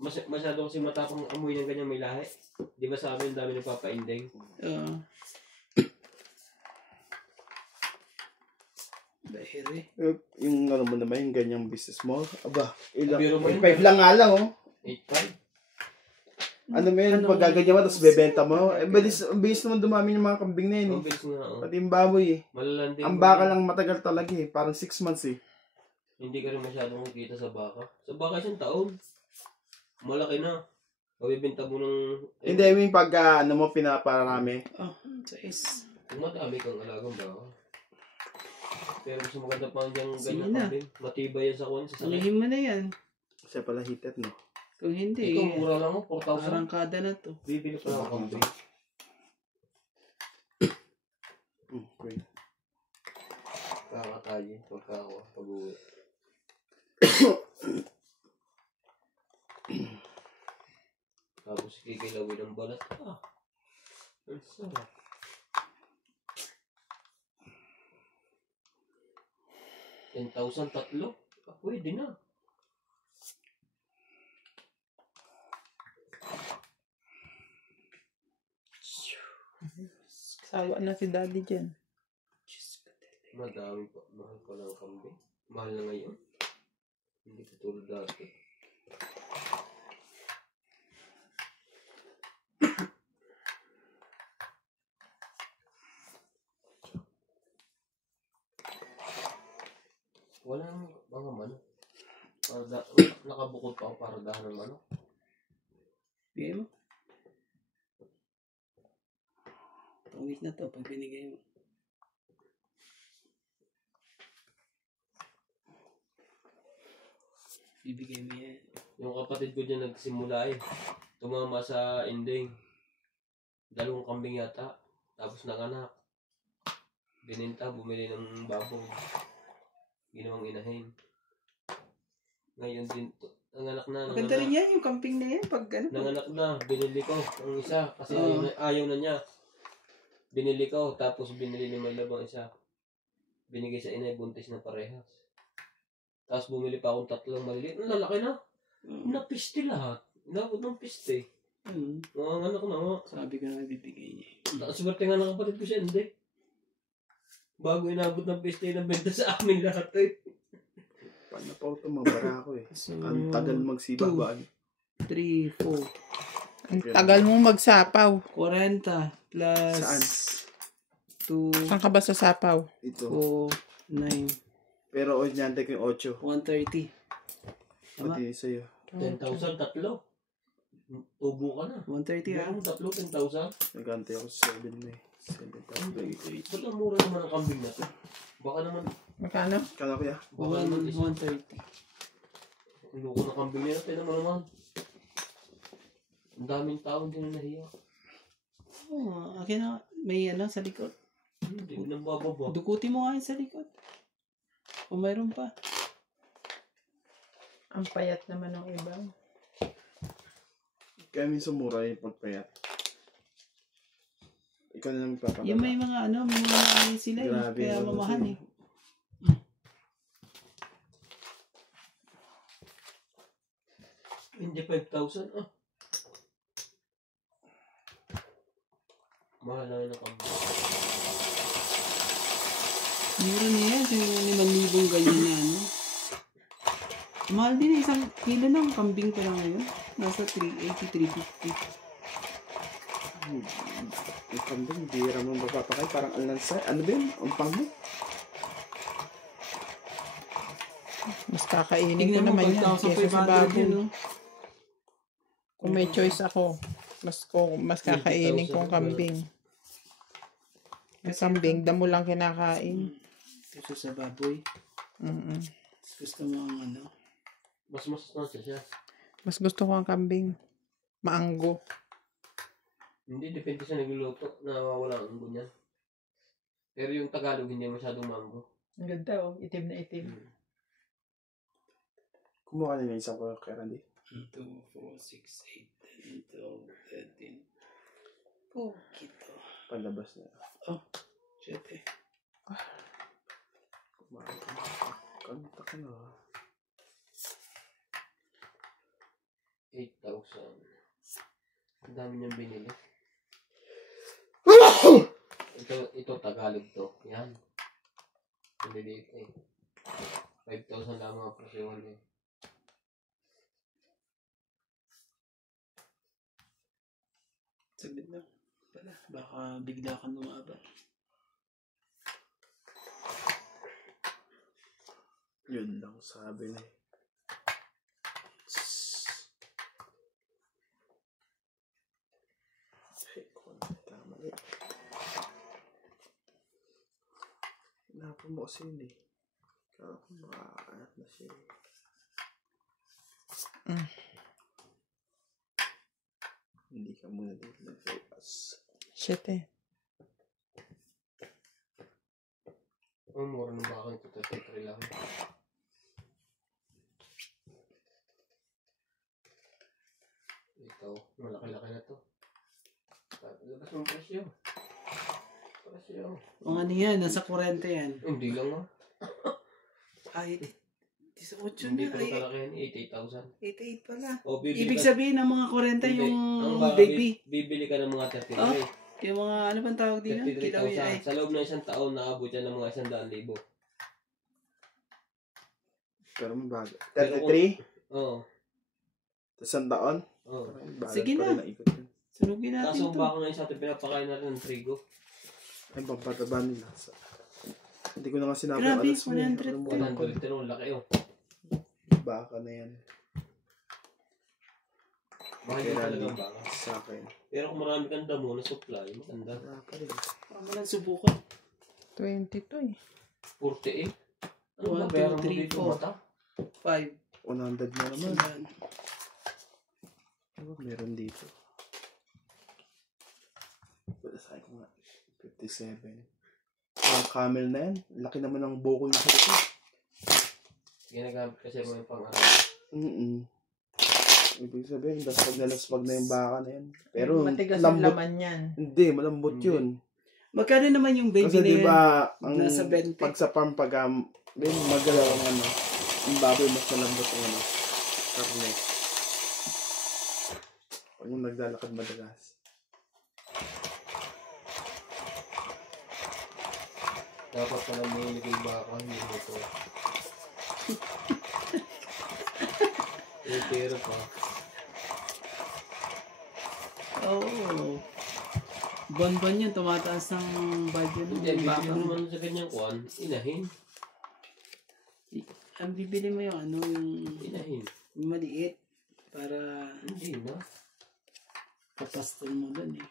Masyado kasi matapang amoy ng ganyan may lahi. Di ba sa amin, dami nagpapaindeng. Dahil eh. Yung ano mo naman, yung ganyang business mo. Aba, ilang. Biro mo yun. 5 lang nga lang oh. 8.5. Ano mo yun, pag gaganyan mo, tapos bebenta mo. Ang bilis naman dumami yung mga kambing na yun. Ang bilis nga, oh. Pati yung baboy eh. Malalanding. Ang baka lang matagal talaga eh. Parang 6 months eh. Hindi ka rin masyadong makikita sa baka. Sa baka isang taon. Malaki na. Mabibenta mo ng... Hindi, I mean, pag ano mo, pinaparami. Oh, size. Kung madami kang alagang baka. Pero mas maganda pa dyan Sige ganyan na. kambing. Matibay yan sa kwan. Sa sakit. Alihin mo na yan. Siya pala hitet, no? Kung hindi, Ito, mura lang mo. 4,000. arangkada na to. Bibili pa lang ang kambing. Okay. Kakatayin. Pagka ako. Pag-uwi. Tapos kikilawin ng balat. Ah. Ang sarap. $10,000 tatlo? Ah, pwede na. Sawa na si daddy dyan. Madami pa. Mahal pa lang kambing. Mahal na ngayon. Hindi katulad dati. Walang mga manok. Nakabukod pa ako para dahan ng manok. Bigay mo. Pangit na to pag binigay mo. Bibigay mo yan. Yung kapatid ko dyan nagsimula eh. Tumama sa ending. 2 kambing yata. Tapos nanganak. Bininta, bumili ng baboy. Ginawang inahin. Ngayon din, nanganak na. Maganda rin yan, yung camping na yan. Pag ano. Nanganak na, binili ko ang isa. Kasi ayaw na niya. Binili ko, tapos binili ni Maylab ang isa. Binigay sa inay, buntis na parehas. Tapos bumili pa akong 3 maliliit. Ang lalaki na. Napiste lahat. Inabot ng piste. Mga anak na nga. Sabi ko na bibigay niya. Nakaswerte nga ng kapatid ko siya, hindi. Bago inabot ng piste, nabenta sa amin lahat eh. Paano pa ito mabara ako eh. So, Ang tagal magsibabaan. 3, 4. Ang tagal mong magsapaw. 40 plus Saan? 2, Saan ka ba sa sapaw? Ito. 4, 9, Pero oñante ko yung 8. 130. Tama? Pati sa'yo. 10,000, tatlo. Tubo ka na. 130 ah. Yung tatlo, 10,000. Nagante ako sa 7 na eh. 7,000. Ba't ang mura naman ang kambing na to? Baka naman, Magkano? Kala ko ya? baka naman isa. 130. Ang loko na kambing nila, tayo naman. Ang daming tao, hindi na nahiya. Oh, akin na. May ano sa likod. Hindi na bababa. Dukuti mo nga yun sa likod. O mayroon pa. Ang payat naman ng iba. Kaya minsan mura yung pagpayat. Ikaw na lang magpapagala. Yung may mga ano, may mga ano sila eh. Grabe, Kaya ano mamahal sila. eh. Hindi 5,000 ah. Mahal na yun ang kambing. Mura na yan. Yung 5,000 ganyan na ano. Mahal din eh. 1 kilo ng kambing pa lang ngayon. Nasa 380, 350. Yung kambing, bira mo mapapakay. Parang alansay. Ano ba yun? Umpang mo? Mas kakainin ko Tingnan mo, naman yan. 5,500 Kesa sa baboy. yun, no? Kung may choice ako, mas kakainin 20,000 kong kambing. Yung kambing, damo lang kinakain. Kasi sa baboy. Mm-mm. Gusto mo ang ano. Mas masustansya siya. Mas gusto ko ang kambing. Maanggo. Hindi, depende sa nagluluto na wala ang unggo niyan. Pero yung Tagalog hindi masyadong mango. Ang ganda oh, itim na itim. Kumuha na yung isang ko kay Randy. 2, 4, 6, 8, 10, 12, 13. Pukito. Palabas na. Oh, 7. Kumain ka. Kanta ka na. 8,000. Ang dami niyang binili. Ito Tagalog to. Yan. Hindi eh. 5,000 lamang ang presyo niya. Sabi na. Pala, baka bigla kang lumaban. Yun lang sabi na eh. Kamali. Hinapan mo kasi yun eh. Kaya kung makakaanap na siya eh. Hindi ka muna dito nag-focus. Shit eh. Ang mura ng bakang ito, 33 lang. Ito, malaki-laki na to. Labas mong presyo. Presyo. Kung ano yan, nasa 40 yan. Hindi lang ah. Ay, 18 Hindi na. pa Ay, kalaki yan, 88,000. 88 pala. O, bibili Ibig ka, sabihin ng mga 40 yung ang baka baby. Bibili ka ng mga 33. Oh, yung mga ano bang tawag din yan? Kita mo yun ay. 33,000. Sa loob ng isang taon, naabot yan ng mga 100,000. Pero may bago. Pero 33? Oo. Isang taon? Oo. Sige na. Sunugin natin Kaso ito. baka ngayon sa atin pinapakain natin ng trigo. Ay, pampataba nila. Hindi ko na nga sinabi. Grabe, alas mo eh. 100. Alam mo, 100 pero laki oh. baka na yan. Baka hindi talagang baka. Sa akin. Pero kung marami kang damo na supply, maganda. Wala pa rin. Tama lang subukan. 22 eh. 48. Ano ba? 1, 2, Bayaran mo 3, dito 4. mata? 5. 100 na naman. Sandaan. Ano ba meron dito? Pwede sa akin ko nga. 57. Ang camel na yan. Laki naman ng buko yung sa likod. Ginagamit kasi mo yung pang-araw. Ibig sabihin, laspag na yung baka na yan. Pero Matigas ang laman yan. Hindi, malambot yun. Magkano naman yung baby Kasi na yan? diba, ang Nasa 20. pag sa farm, pag magalaw ang ano, yung baboy mas malambot ang ano, karne. Huwag yung naglalakad madalas. Dapat pala mo yung ligay baka, hindi mo ito. Pero pa. Oo. Bon-bon yun, tumataas ng value Hindi, ng bibili baka. mo naman sa ganyang kuwan, inahin. Ang bibili mo yung ano, Inahin. yung maliit. Para Hindi na. papastol mo dun eh.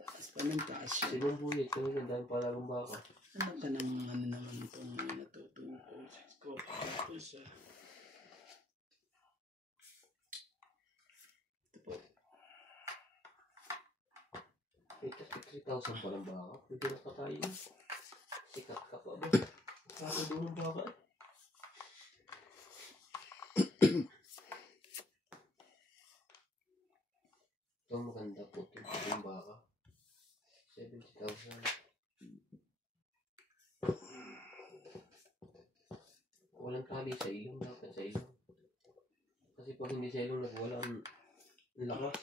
Taas pa ng taas siya. Sinong buhit, kung gandaan pala ng baka. Ano ka ng ano naman itong natutupo ko. Tapos ito po. 3,000 pa lang baka. Pwede na pa tayo. Sikat ka pa ba? Kaya doon ng baka. Ito maganda po. Ito yung baka. 70,000. Walang tali sa ilong. Dapat sa ilong. Kasi pag hindi sa ilong, nagwala ang lakas.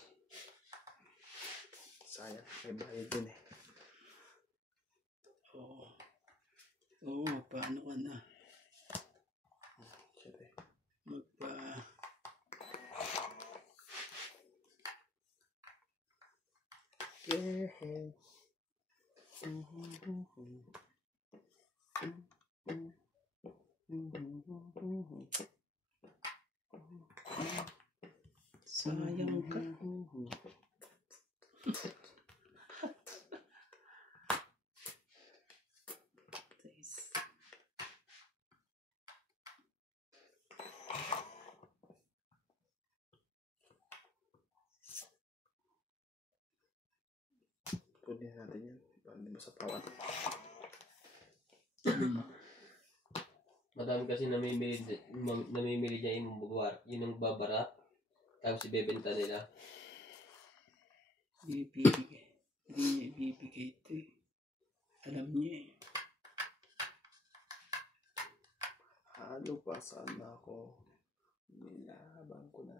Sayang, may bayad din eh. Oo. Oo, paano ka na? Siyempre. Sayang ka. Kunin natin yan. Para hindi masapawan. Madami kasi namimili niya yung yung babarat. Tapos ibebenta nila. Ibibigay. Hindi niya ibibigay ito eh. Alam niya eh. Halo pa sana ako. Nilaban ko na.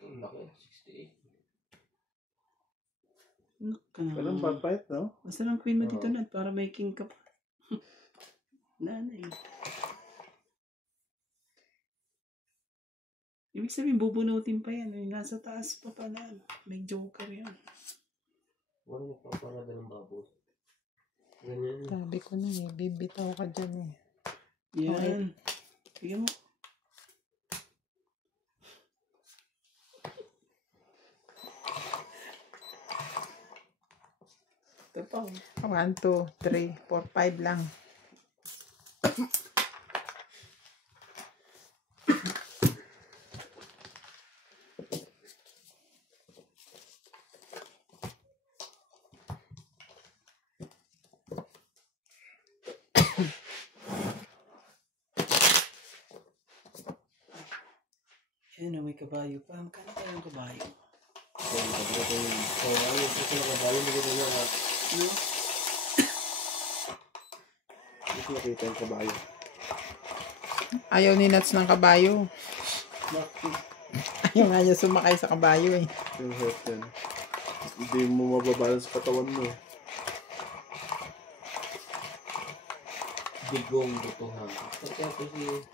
Ang laki, 68. Anak ka na. Ganun pagpahit, no? Basta lang queen mo dito na para may king ka pa. Nanay. Ibig sabihin, bubunutin pa yan. Nasa taas pa pala. May joker yan. Wala nagpaparada ng baboy. Ganyan. Sabi ko na eh, bibitaw ka dyan eh. Yan. Tignan mo. Ito pa. 1, 2, 3, 4, 5 lang. Yan o, may kabayo pa. Magkano kaya yung kabayo? No? Hindi ko nakita yung kabayo. Ayaw ni Nats ng kabayo. Bakit? Ayaw nga niya sumakay sa kabayo eh. Yung hurt yan. Hindi mo mababalance katawan mo. Bigong butuhan. Kaya kasi,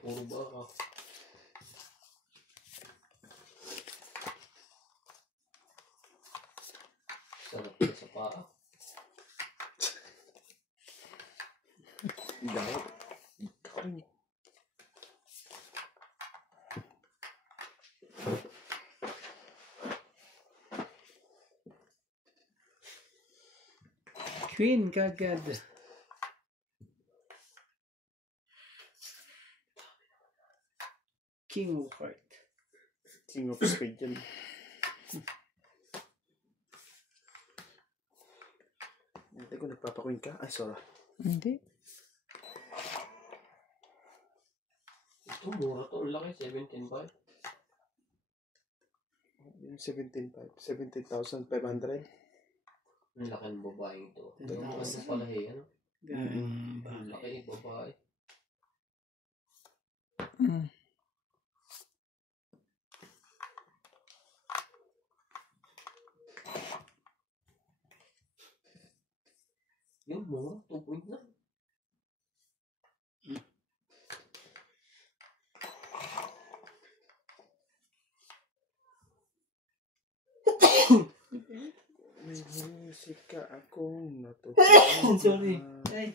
puro baka. Sarap na sa paa. Dahil. Queen kagad. King of Heart. King of Spade yan. Hindi ko nagpapakuin ka. Ay, sorry. Hindi. Ito, mura to. Ang laki, 17.5. Yung 17,500. 17,500. Ang laki ng babae ito. Pero maganda pala ano? Ang laki ng babae. Mm. Yung mura, 2.9. May musika akong natutunan. Sorry. Ay,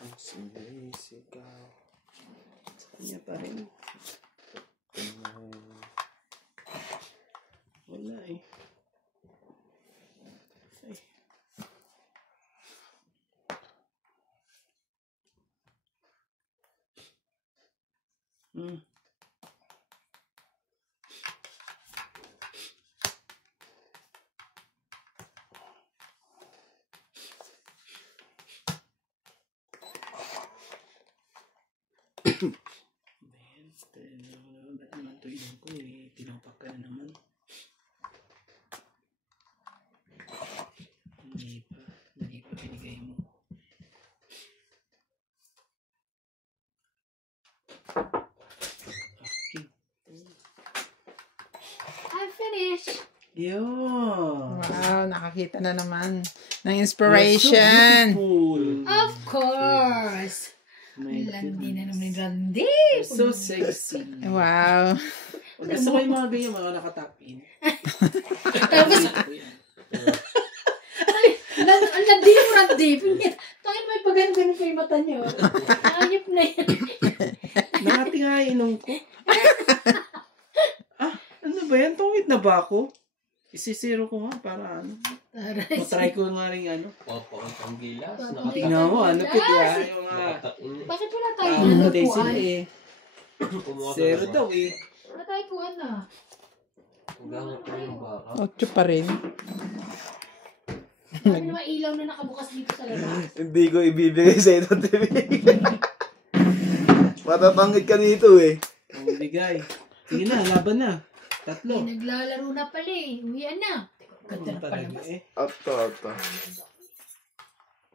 Ang sinisigaw. sa kanya pa rin. Wala eh. Ay. Hmm. Ba't naman ito ilong ko eh? Tinapak ka na naman. Hindi pa binigay mo. Okay. I'm finished. Yun. Wow, nakakita na naman ng inspiration. Beautiful. Of course. My Landi na goodness. naman yung landi. So sexy. Wow. Gusto ko yung mga ganyan, mga nakatap in. Tapos, ang landi yung landi. Tangin mo yung pagano-gano pa yung mata niyo. Ayop na yan. Nakati nga inong ko. Ano ba yan? Tungit na ba ako? Isisiro ko nga para ano. Matry ko nga rin ano. Papakang panggilas. Tingnan mo, ano pit ya. Yung mga Nakatain eh. Bakit wala tayo foundation napuan? eh. Kumuha ka Zero na ba? daw eh. Wala tayo puan na. Hanggang pa yung baka. 8 pa rin. Sabi naman ilaw na nakabukas dito sa labas. Hindi ko ibibigay sa ito, TV. Matatangit ka dito eh. Ang bigay. Sige na, laban na. Tatlo. Eh, naglalaro na pala eh. Uwian na. Ganda na pala. Talaga eh. Ato.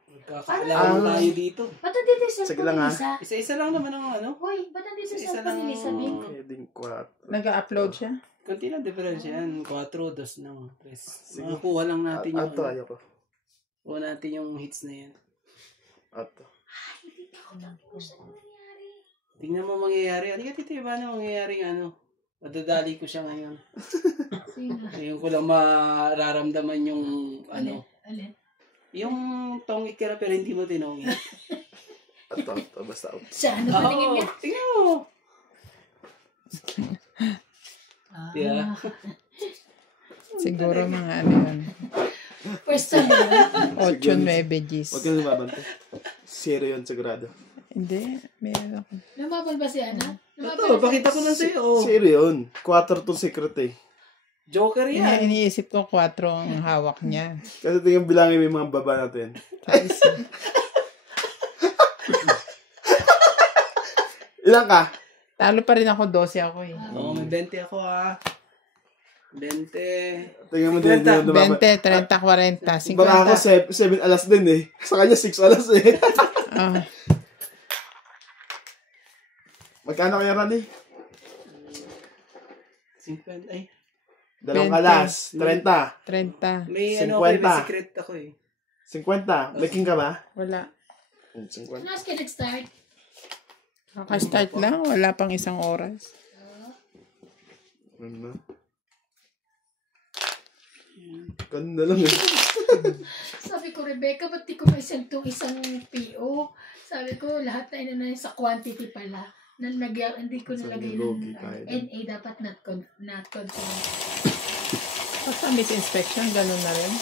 Magkakaalala tayo dito. Ba't nandito yung Sige cellphone lang, ni ha? Lisa? Isa-isa lang naman ang ano. Hoy, ba't nandito yung Isa cellphone ni lang. Lisa, Bing? Pwedeng 4. Nag-upload siya. Kunti lang difference yan. 4, 2, ng 3. Kuha lang natin yung Ato, ano. ayoko. Kuha natin yung hits na yan. Ato. Hindi na ako tapos. Ano nangyari? Tingnan mo mangyayari. Halika dito, iba na mangyayari ano. Madadali ko siya ngayon. Sino? Ngayon ko lang mararamdaman yung ano. Alin? Yung tongit ka na pero hindi mo tinongit. Ato. Basta out. Sa ano ba tingin niya? Tingnan mo. Ah, Yeah. Siguro mga ano yun. First time ba? 8-9 Gs. Huwag kang lumabante. Zero yun, sigurado. Hindi, meron ako. Lumaban ba si Ana? Ito, pakita ko lang sa'yo. Oh. Zero yun. 4 to secret eh. Joker yan. Iniisip ko 4 ang hawak niya. Kasi tingnan bilangin mo yung mga baba natin. Ilan ka? Talo pa rin ako, 12 ako eh. Oo, may 20 ako 20. Tingnan mo din. 20, 20, 30, 40, 50. Baka ako 7 alas din eh. Sa kanya 6 alas eh. Ah, Magkano kaya Rani? 50. Ay, 2 20. alas. 30. 30. may 50. ano ako, may secret ako eh. 50. May king ka ba? Wala. 50. Last ka nag-start? Kaka-start lang, wala pang isang oras. Ano? Ganun na lang eh. Sabi ko, Rebecca, ba't di ko may send tong isang PO? Sabi ko, lahat na inanay sa quantity pala. Hindi ko nalagay Logi ng tayo. NA, dapat not confirmed. Basta miss inspection, ganun na rin.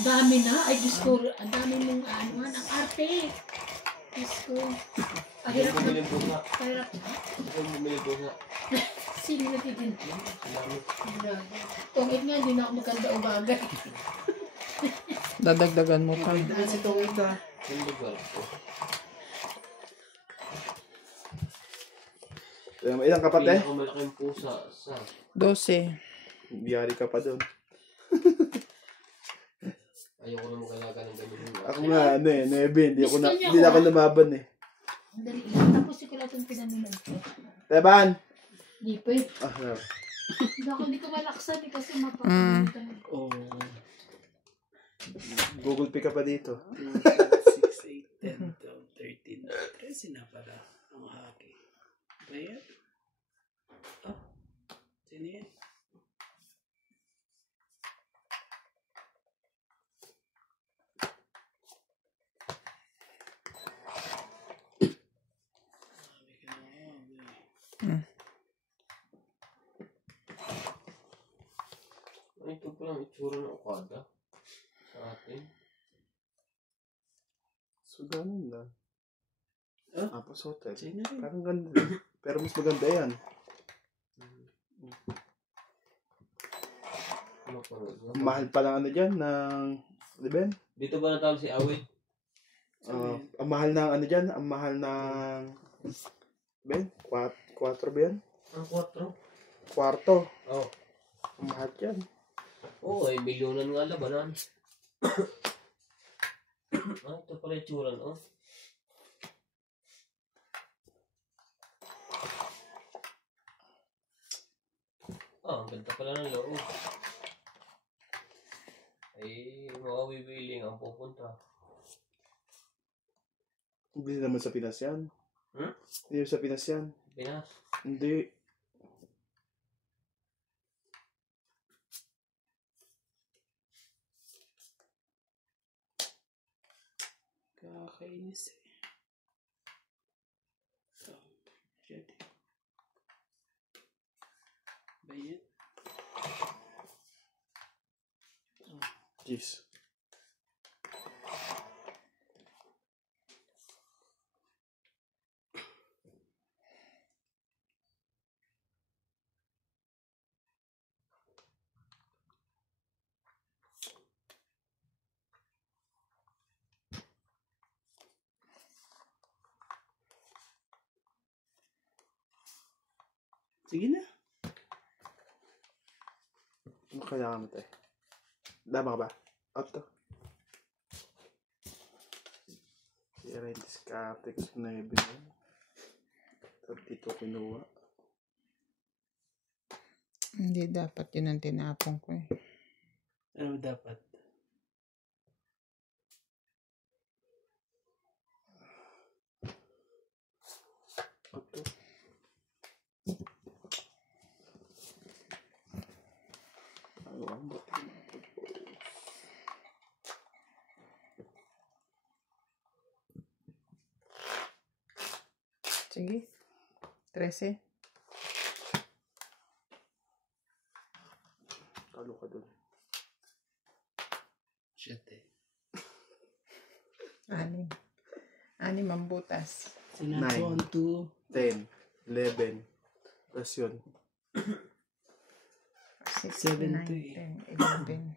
Dami na. Ay, Diyos ko, ang dami mong ano, ang arte. Diyos ko. Pahirap na. Bumili bunga. Pahirap na. Ikaw bumili bunga. Sino natitin? Salamat. Tungit nga, hindi na ako maganda o bagay. Dadagdagan mo pa. Dahil si Tongit ka. Yung lugar ko. Ilang ka pa te? Pinakamalaking pusa sa 12. Biyari ka pa doon. ayoko naman kalaga ng ganyan. Ako nga ano eh, 9. Hindi Gusto niya na ako ako, lumaban eh. Ang dali lang. Tapos ko lang itong pinanood ko. Teban! Hindi pa eh. Ah, no. Hindi ko malaksan eh kasi mapapalitan. Oh. Google Pay ka pa dito. 2, 6, 8, 10, 12, 13. 13 na pala ang haki. Ba yan? Ah, sino yan? Ay, ito pa lang itsura ng Okada sa atin. So, ganun na. Ah? Apos Hotel. Sino yun? Parang ganda din. Pero mas maganda yan. Ano pa rin? Mahal pa lang ano dyan ng... Di ba yan? Dito ba natalo si Awit? Ang mahal ng ano dyan? Ang mahal ng... Ben? 4 ba yan? Ang 4. Kwarto. Oh. Ang mahal dyan. Oo, ay milyonan nga labanan. Ah, ito pala itsura, no? Ah, ang ganda pala ng loob. Ay, mga wiwiling ang pupunta. Hindi naman sa Pinas yan. Hmm? Hindi sa Pinas yan. Pinas. Hindi. Kakainis eh. So, ready. Ba yan? Jeez. Sige na. Ano kailangan mo tayo? Dama ka ba? Out to. Sira yung diskarte ko sa 9 yan. Tapos dito kinuha. Hindi dapat yun ang tinapon ko eh. Ano dapat? Ito. Ang buti na po. Sige. 13. Talo ka dun. Shit eh. 6. 6 ang butas. Sinat Nine. 1, 2. 10, 11. Tapos yun. 6, 7 9, to 10, 11.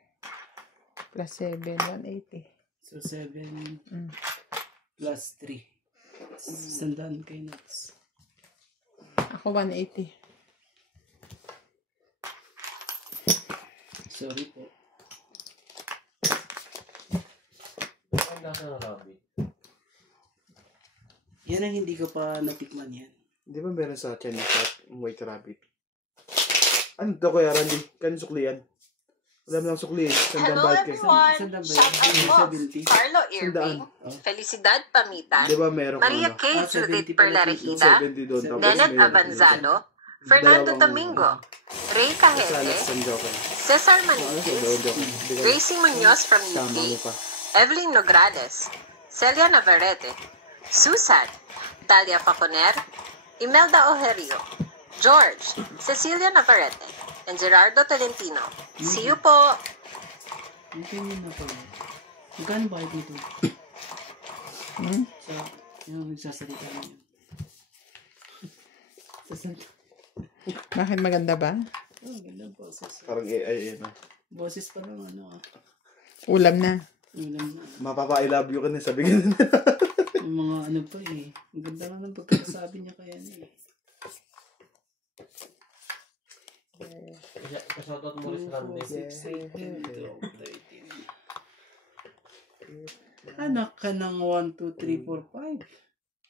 Plus 7, 180. So 7 Mm. plus 3. Sandaan kay Nuts. Ako 180. Sorry po. Ang lasa ng rabbit. Yan ang hindi ko pa natikman yan. Di ba meron sa Chinese shop, white rabbit? Ano to Kuya Randy? Kanong sukli yan? Wala mo lang sukli eh. Sandang Hello bayad kayo. everyone! Sandaan ba Shout out yun? po! 70? Carlo Sandaan. Irving, Felicidad Pamitan, Di ba meron kang Maria ano? K. Ah, Judith 70 pala, Perlarejida, 70 doon. Tapos Nenet meron- Avanzalo, Fernando Dalawang- Domingo, Ray Sa Cajete, Alexandro. Cesar Doon, Maniquez, doon. Gracie Munoz from Sama mo UP, pa. Evelyn Nograles, Celia Navarrete, Susan, Talia Faconer, Imelda Ojerio, George, Cecilia Navarrete, and Gerardo Tolentino. See you po! Ang ganyan na pala. Magkano ba ito? Hmm? Sa yung nagsasalita niyo. Bakit maganda ba? Oh, ganda boses. Parang AI na. Boses pa lang ano ah. Ulam na. Ulam na. Mapapa I love you ka na sabi ka na. Yung mga ano pa eh. Ang ganda nga ng pagkakasabi niya kaya niya eh. Kasoutout mo rin sa Randy. 6, 8, 10, 12, 13. Anak ka ng 1, 2, 3, 4,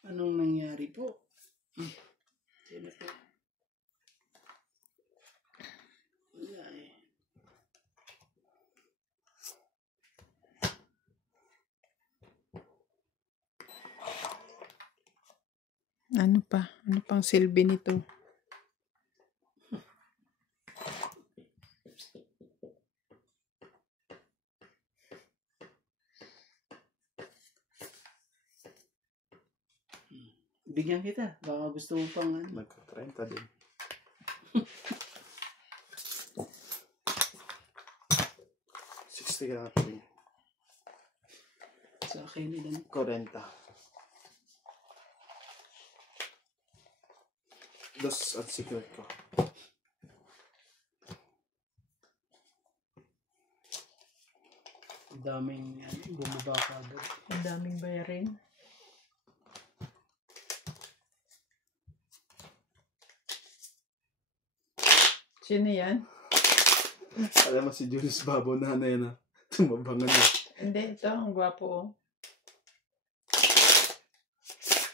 5. Anong nangyari po? Sino po? Wala eh. Ano pa? Ano pang silbi nito? Bigyan kita. Baka gusto mo pang ano. Nagka-30 din. $60 ka na rin. Sa akin nila. 40. Dos ang secret ko. Ang daming ano, bumaba ka agad. Ang daming bayarin. Sino yan? Alam mo si Julius Babo na yan na tumabangan na. Hindi, ito. Ang gwapo oh.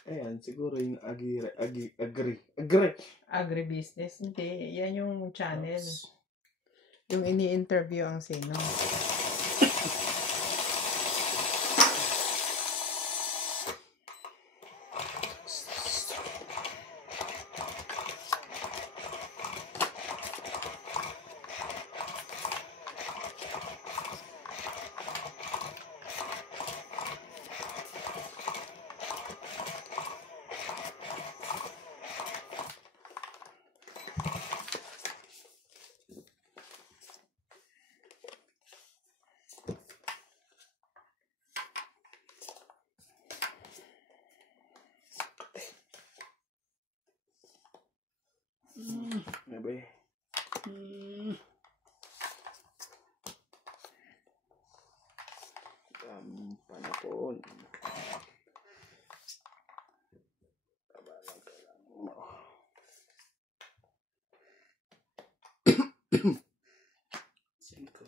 Ayan, siguro yung agri. Agribusiness. Hindi. Yan yung channel. Yung ini-interview ang sino. Ano ba eh? Panapon. Tabalang ka lang mo. Send ko.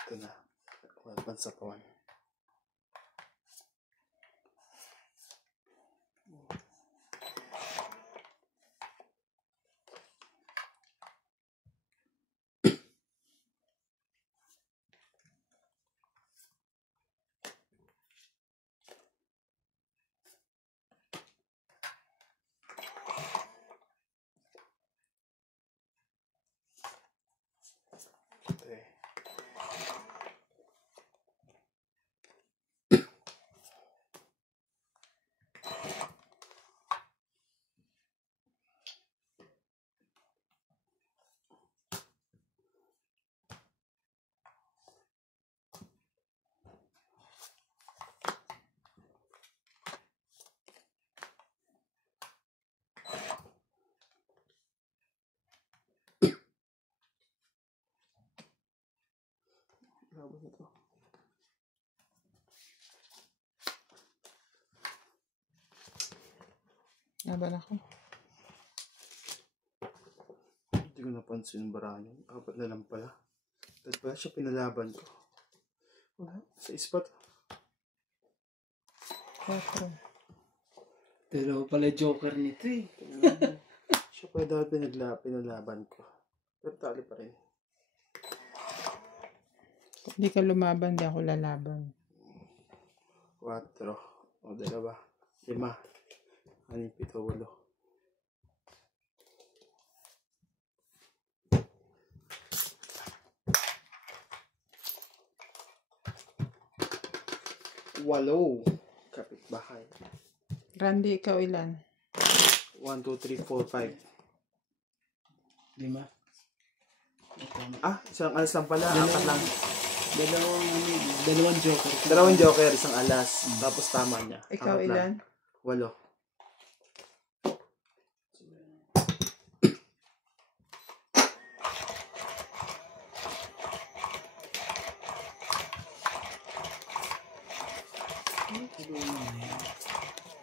Ito na. Pansapawan. ito. Laban ako. Hindi ko napansin yung barahan yun. 4 na lang pala. Dahil pala siya pinalaban ko. Wala. Sa ispat. 4. Dalawa pala joker nito eh. Siya pala dahil pinalaban ko. Pero tali pa rin. Kung di ka lumaban, di ako lalaban. 4. O 2. 5. 6, 7, 8. Walo. Kapitbahay. Randy, ikaw ilan? 1, 2, 3, 4, 5. 5. Isang alas lang pala. 4 lang. Dalawang joker. 2 joker, isang alas. Tapos tama niya. Ikaw 4 lang. ilan? 8.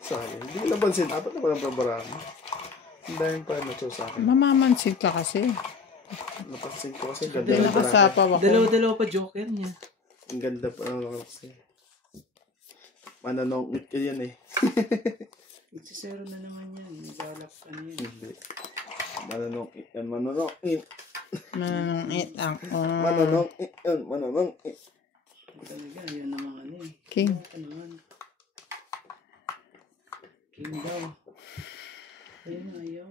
Sorry, hindi ko napansin. 4 na palang pabarami. Ang dahil pa na-show sa akin. Mamamansin ka kasi. Napansin ko kasi ganda Hindi ng barangay. nakasapaw ako. Dalawa pa joker niya. Ang ganda pa lang kasi. Mananongit ka yan eh. Magsisero na naman yan. Balak ka niya. Hindi. Mananongit yan, mananongit. Manangit ako. Mananongit yan, mananongit. Talaga, yan naman ano eh. King. Ano naman. King daw. Ayaw.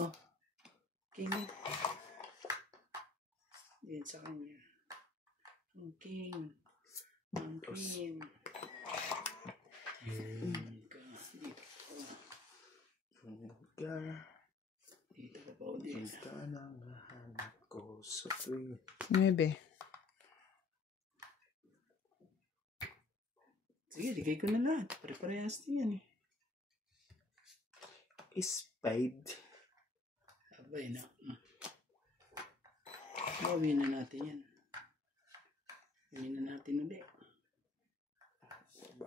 Oh. King. Yan sa kanya. Ang king. Ang queen. Dito ka pa ulit. Ito nang hanap ko sa tuwing. 9. Sige, ligay ko na lahat. Pare-parehas din yan eh. Spade. Abay na. Gawin na natin yan. Gawin na natin ulit.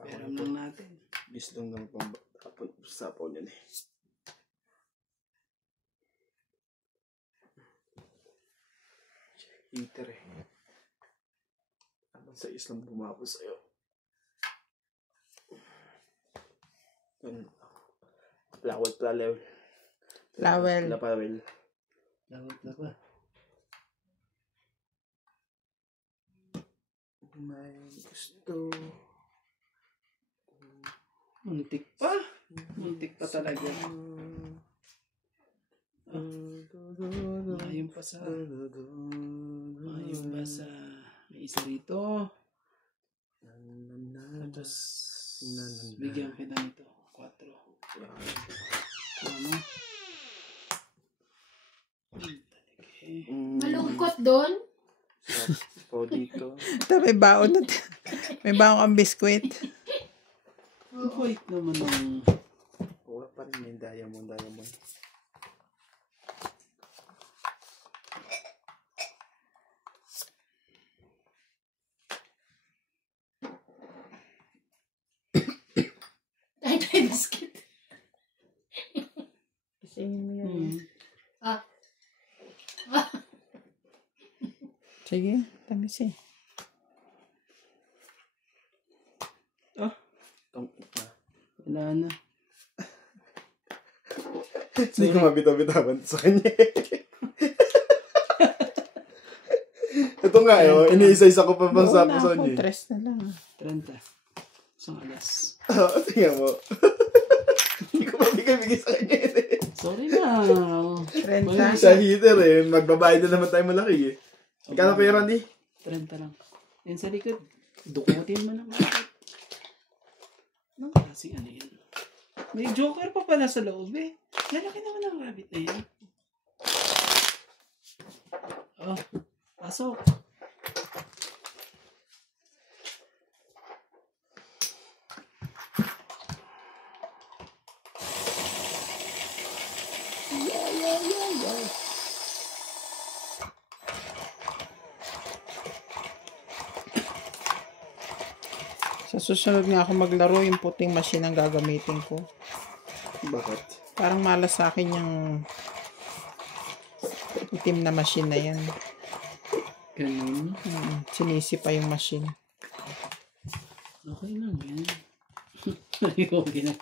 Peram lang natin. Bis lang naman pang sapaw niyan eh. Heater eh. Abang sa islang bumapos sa'yo. Plawel. Lawel. Lapawel. Lawat na ba? May gusto. Muntik pa. Muntik pa talaga. Maayong pa sa... Maayong pa sa... May isa rito. Tapos... Bigyan kita nito. 4. Ano? Malungkot doon. Po dito. Ito, may baon na. May baon kang biskwit. Ang kuwait naman ng... Wala pa rin yung diamond. Tayo biscuit. Isingin mo yan. Ah. Sige, tamis eh. Wala na. Hindi ko mabitaw-bitawan sa kanya. Ito nga iniisa-isa ko pa bang sapo sa kanya. 3 na lang. 30. Isang alas. Tingnan mo. Hindi ko mabigay-bigay sa kanya eh. Sorry na. 30. Sa heater eh. Magbabayad na naman tayo malaki eh. Magkano pa yung Randy? 30 lang. Yan sa likod. Dukutin mo naman. Anong klaseng ano yan? May joker pa pala sa loob eh. Lalaki naman ang rabbit na yan. Oh, pasok. Sa susunod nga ako maglaro, yung puting machine ang gagamitin ko. Bakit? Parang malas sa akin yung itim na machine na yan. Ganun. Sinisi pa yung machine. Okay lang yan. Okay na.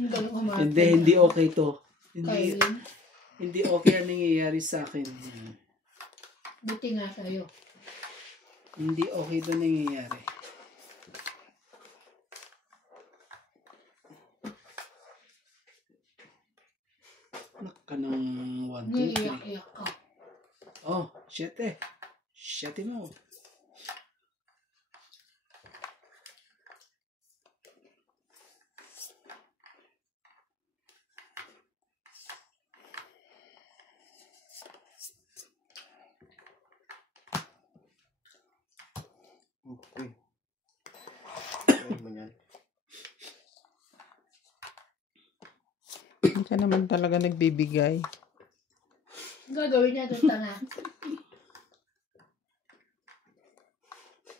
Yung ganun kumapit. Hindi okay to. Hindi, Kailin. hindi okay ang nangyayari sa akin. Buti nga kayo. Hindi okay to nangyayari. Ka ng 1, 2, 3. Naiiyak-iyak ka. Oh, 7. 7 mo. Okay. Kaya mo yan. Hindi ka naman talaga nagbibigay. Gagawin niya itong tanga.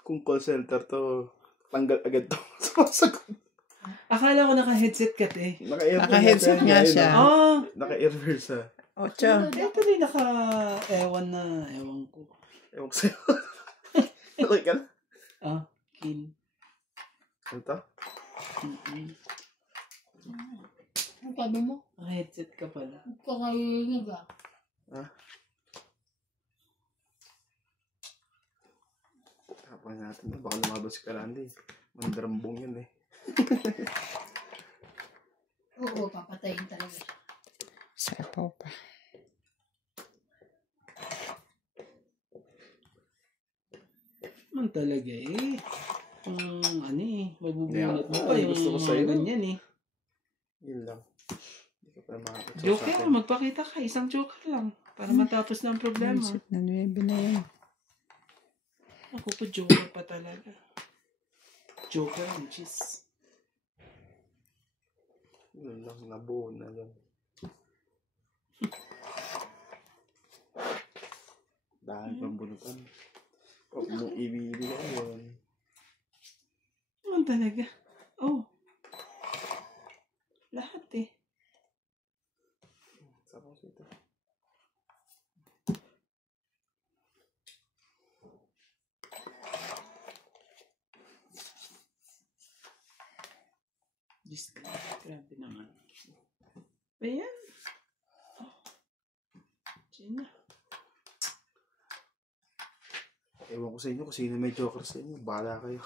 Kung call center to, tanggal agad to. Sumasagot. Akala ko naka-headset ka, te. Naka-headset nga siya. Oh! Naka-earverse ah. Ocho. Ito rin naka-ewan na. Ewan ko. Ewan ko sa'yo. Okay ka na? Ah, kin. Ano to? Ang sabi mo, Naka-headset ka pala. kakayinig ah. Tapos natin. Baka lumabas ka lang din. Mandarambong yun eh. Oo, papatayin talaga siya. Sapaw pa. Man talaga eh. Ano eh. Magbubunot mo pa Ay, yung gusto ko mga sa'yo. ganyan eh. Yun lang. Hindi ka pa makakatsa Joker, magpakita ka. Isang joker lang. Para matapos na ang problema. Isip na 9 na yan. Ako po, joker pa talaga. Joker which is... Yun lang. Nabuo na lang. Dahil pambunutan. Huwag mong ibibigay yun. Man talaga. Oh. Lahat eh. Tapos ito. Diyos ka. Grabe naman. Ayan. Oh. Gina. Ewan ko sa inyo kung sino may joker sa inyo. Bahala kayo.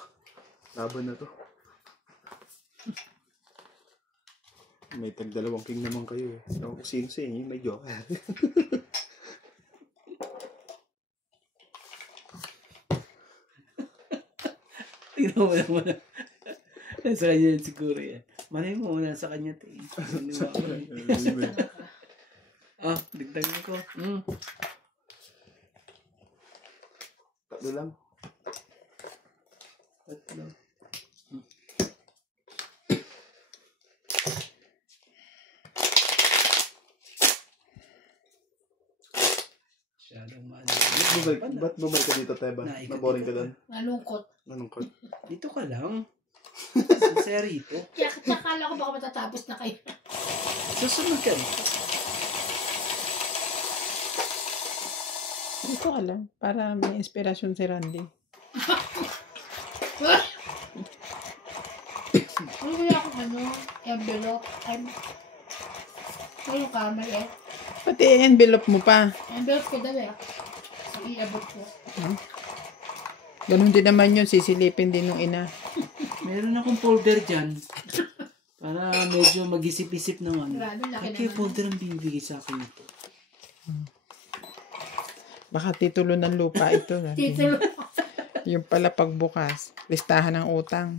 Laban na to. May tag-2 king naman kayo eh. Ewan ko sino sa inyo may joker. Tingnan mo naman. Nasa kanya yan siguro yan. Malay mo, nasa kanya ito eh. Ah, dagdagan ko. Tatlo lang. Tatlo. Masyadong maano. Ba't bumalik ka dito, Teba? Naikot Naboring ka dito. doon? Malungkot. Nanungkot. Dito ka lang. Sincerito. Kaya akala ko baka matatapos na kayo. Susunod ka na. Dito ka lang. Para may inspirasyon si Randy. Ano kaya akong envelope? Ano yung camera eh? Pati envelope mo pa. Envelope ko daw eh. So, iabot ko. Ganun din naman yun. Sisilipin din ng ina. Meron akong folder dyan. Para medyo mag-isip-isip ng ano. Grabe, laki Kaya naman. folder ang bibigay sa akin ito. Baka titulo ng lupa ito. Titulo. Yung pala pagbukas. Listahan ng utang.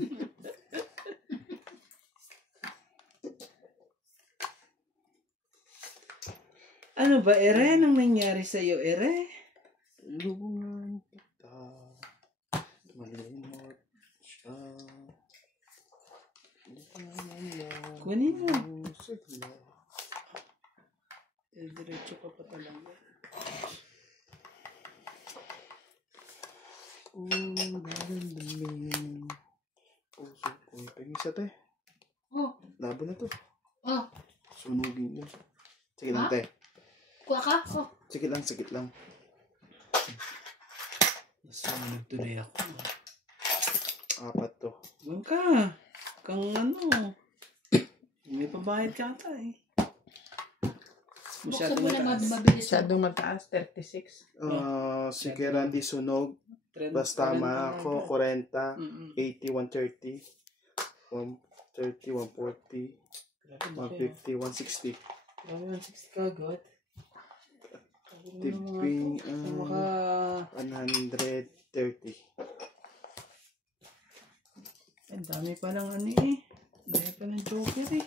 Ano ba, Ere? Anong nangyari sa'yo, Ere? Tulungan kita. Malimot siya. Kunin mo. Sige. Diretso ka pa talaga. Daramdamin. Ay, isa te. Oh, Labo na to. oh. Sunugin yun. Sige lang, Ha? te. Kuha ka? Oh. Sige lang. Nasunog tuloy ako. 4 to. Huwag ka. Kang ano. May pabayad ka ata eh. Buksan mo na mataas. mabilis. Masyadong mataas, 36. Sige, Randy, sunog. Basta tama ako, 40, 80, 130, 130, 140, 150, 160. Grabe, 160 ka agad. Tipping, Maka... 130. Ang dami pa lang ano eh. Dami pa ng joker eh.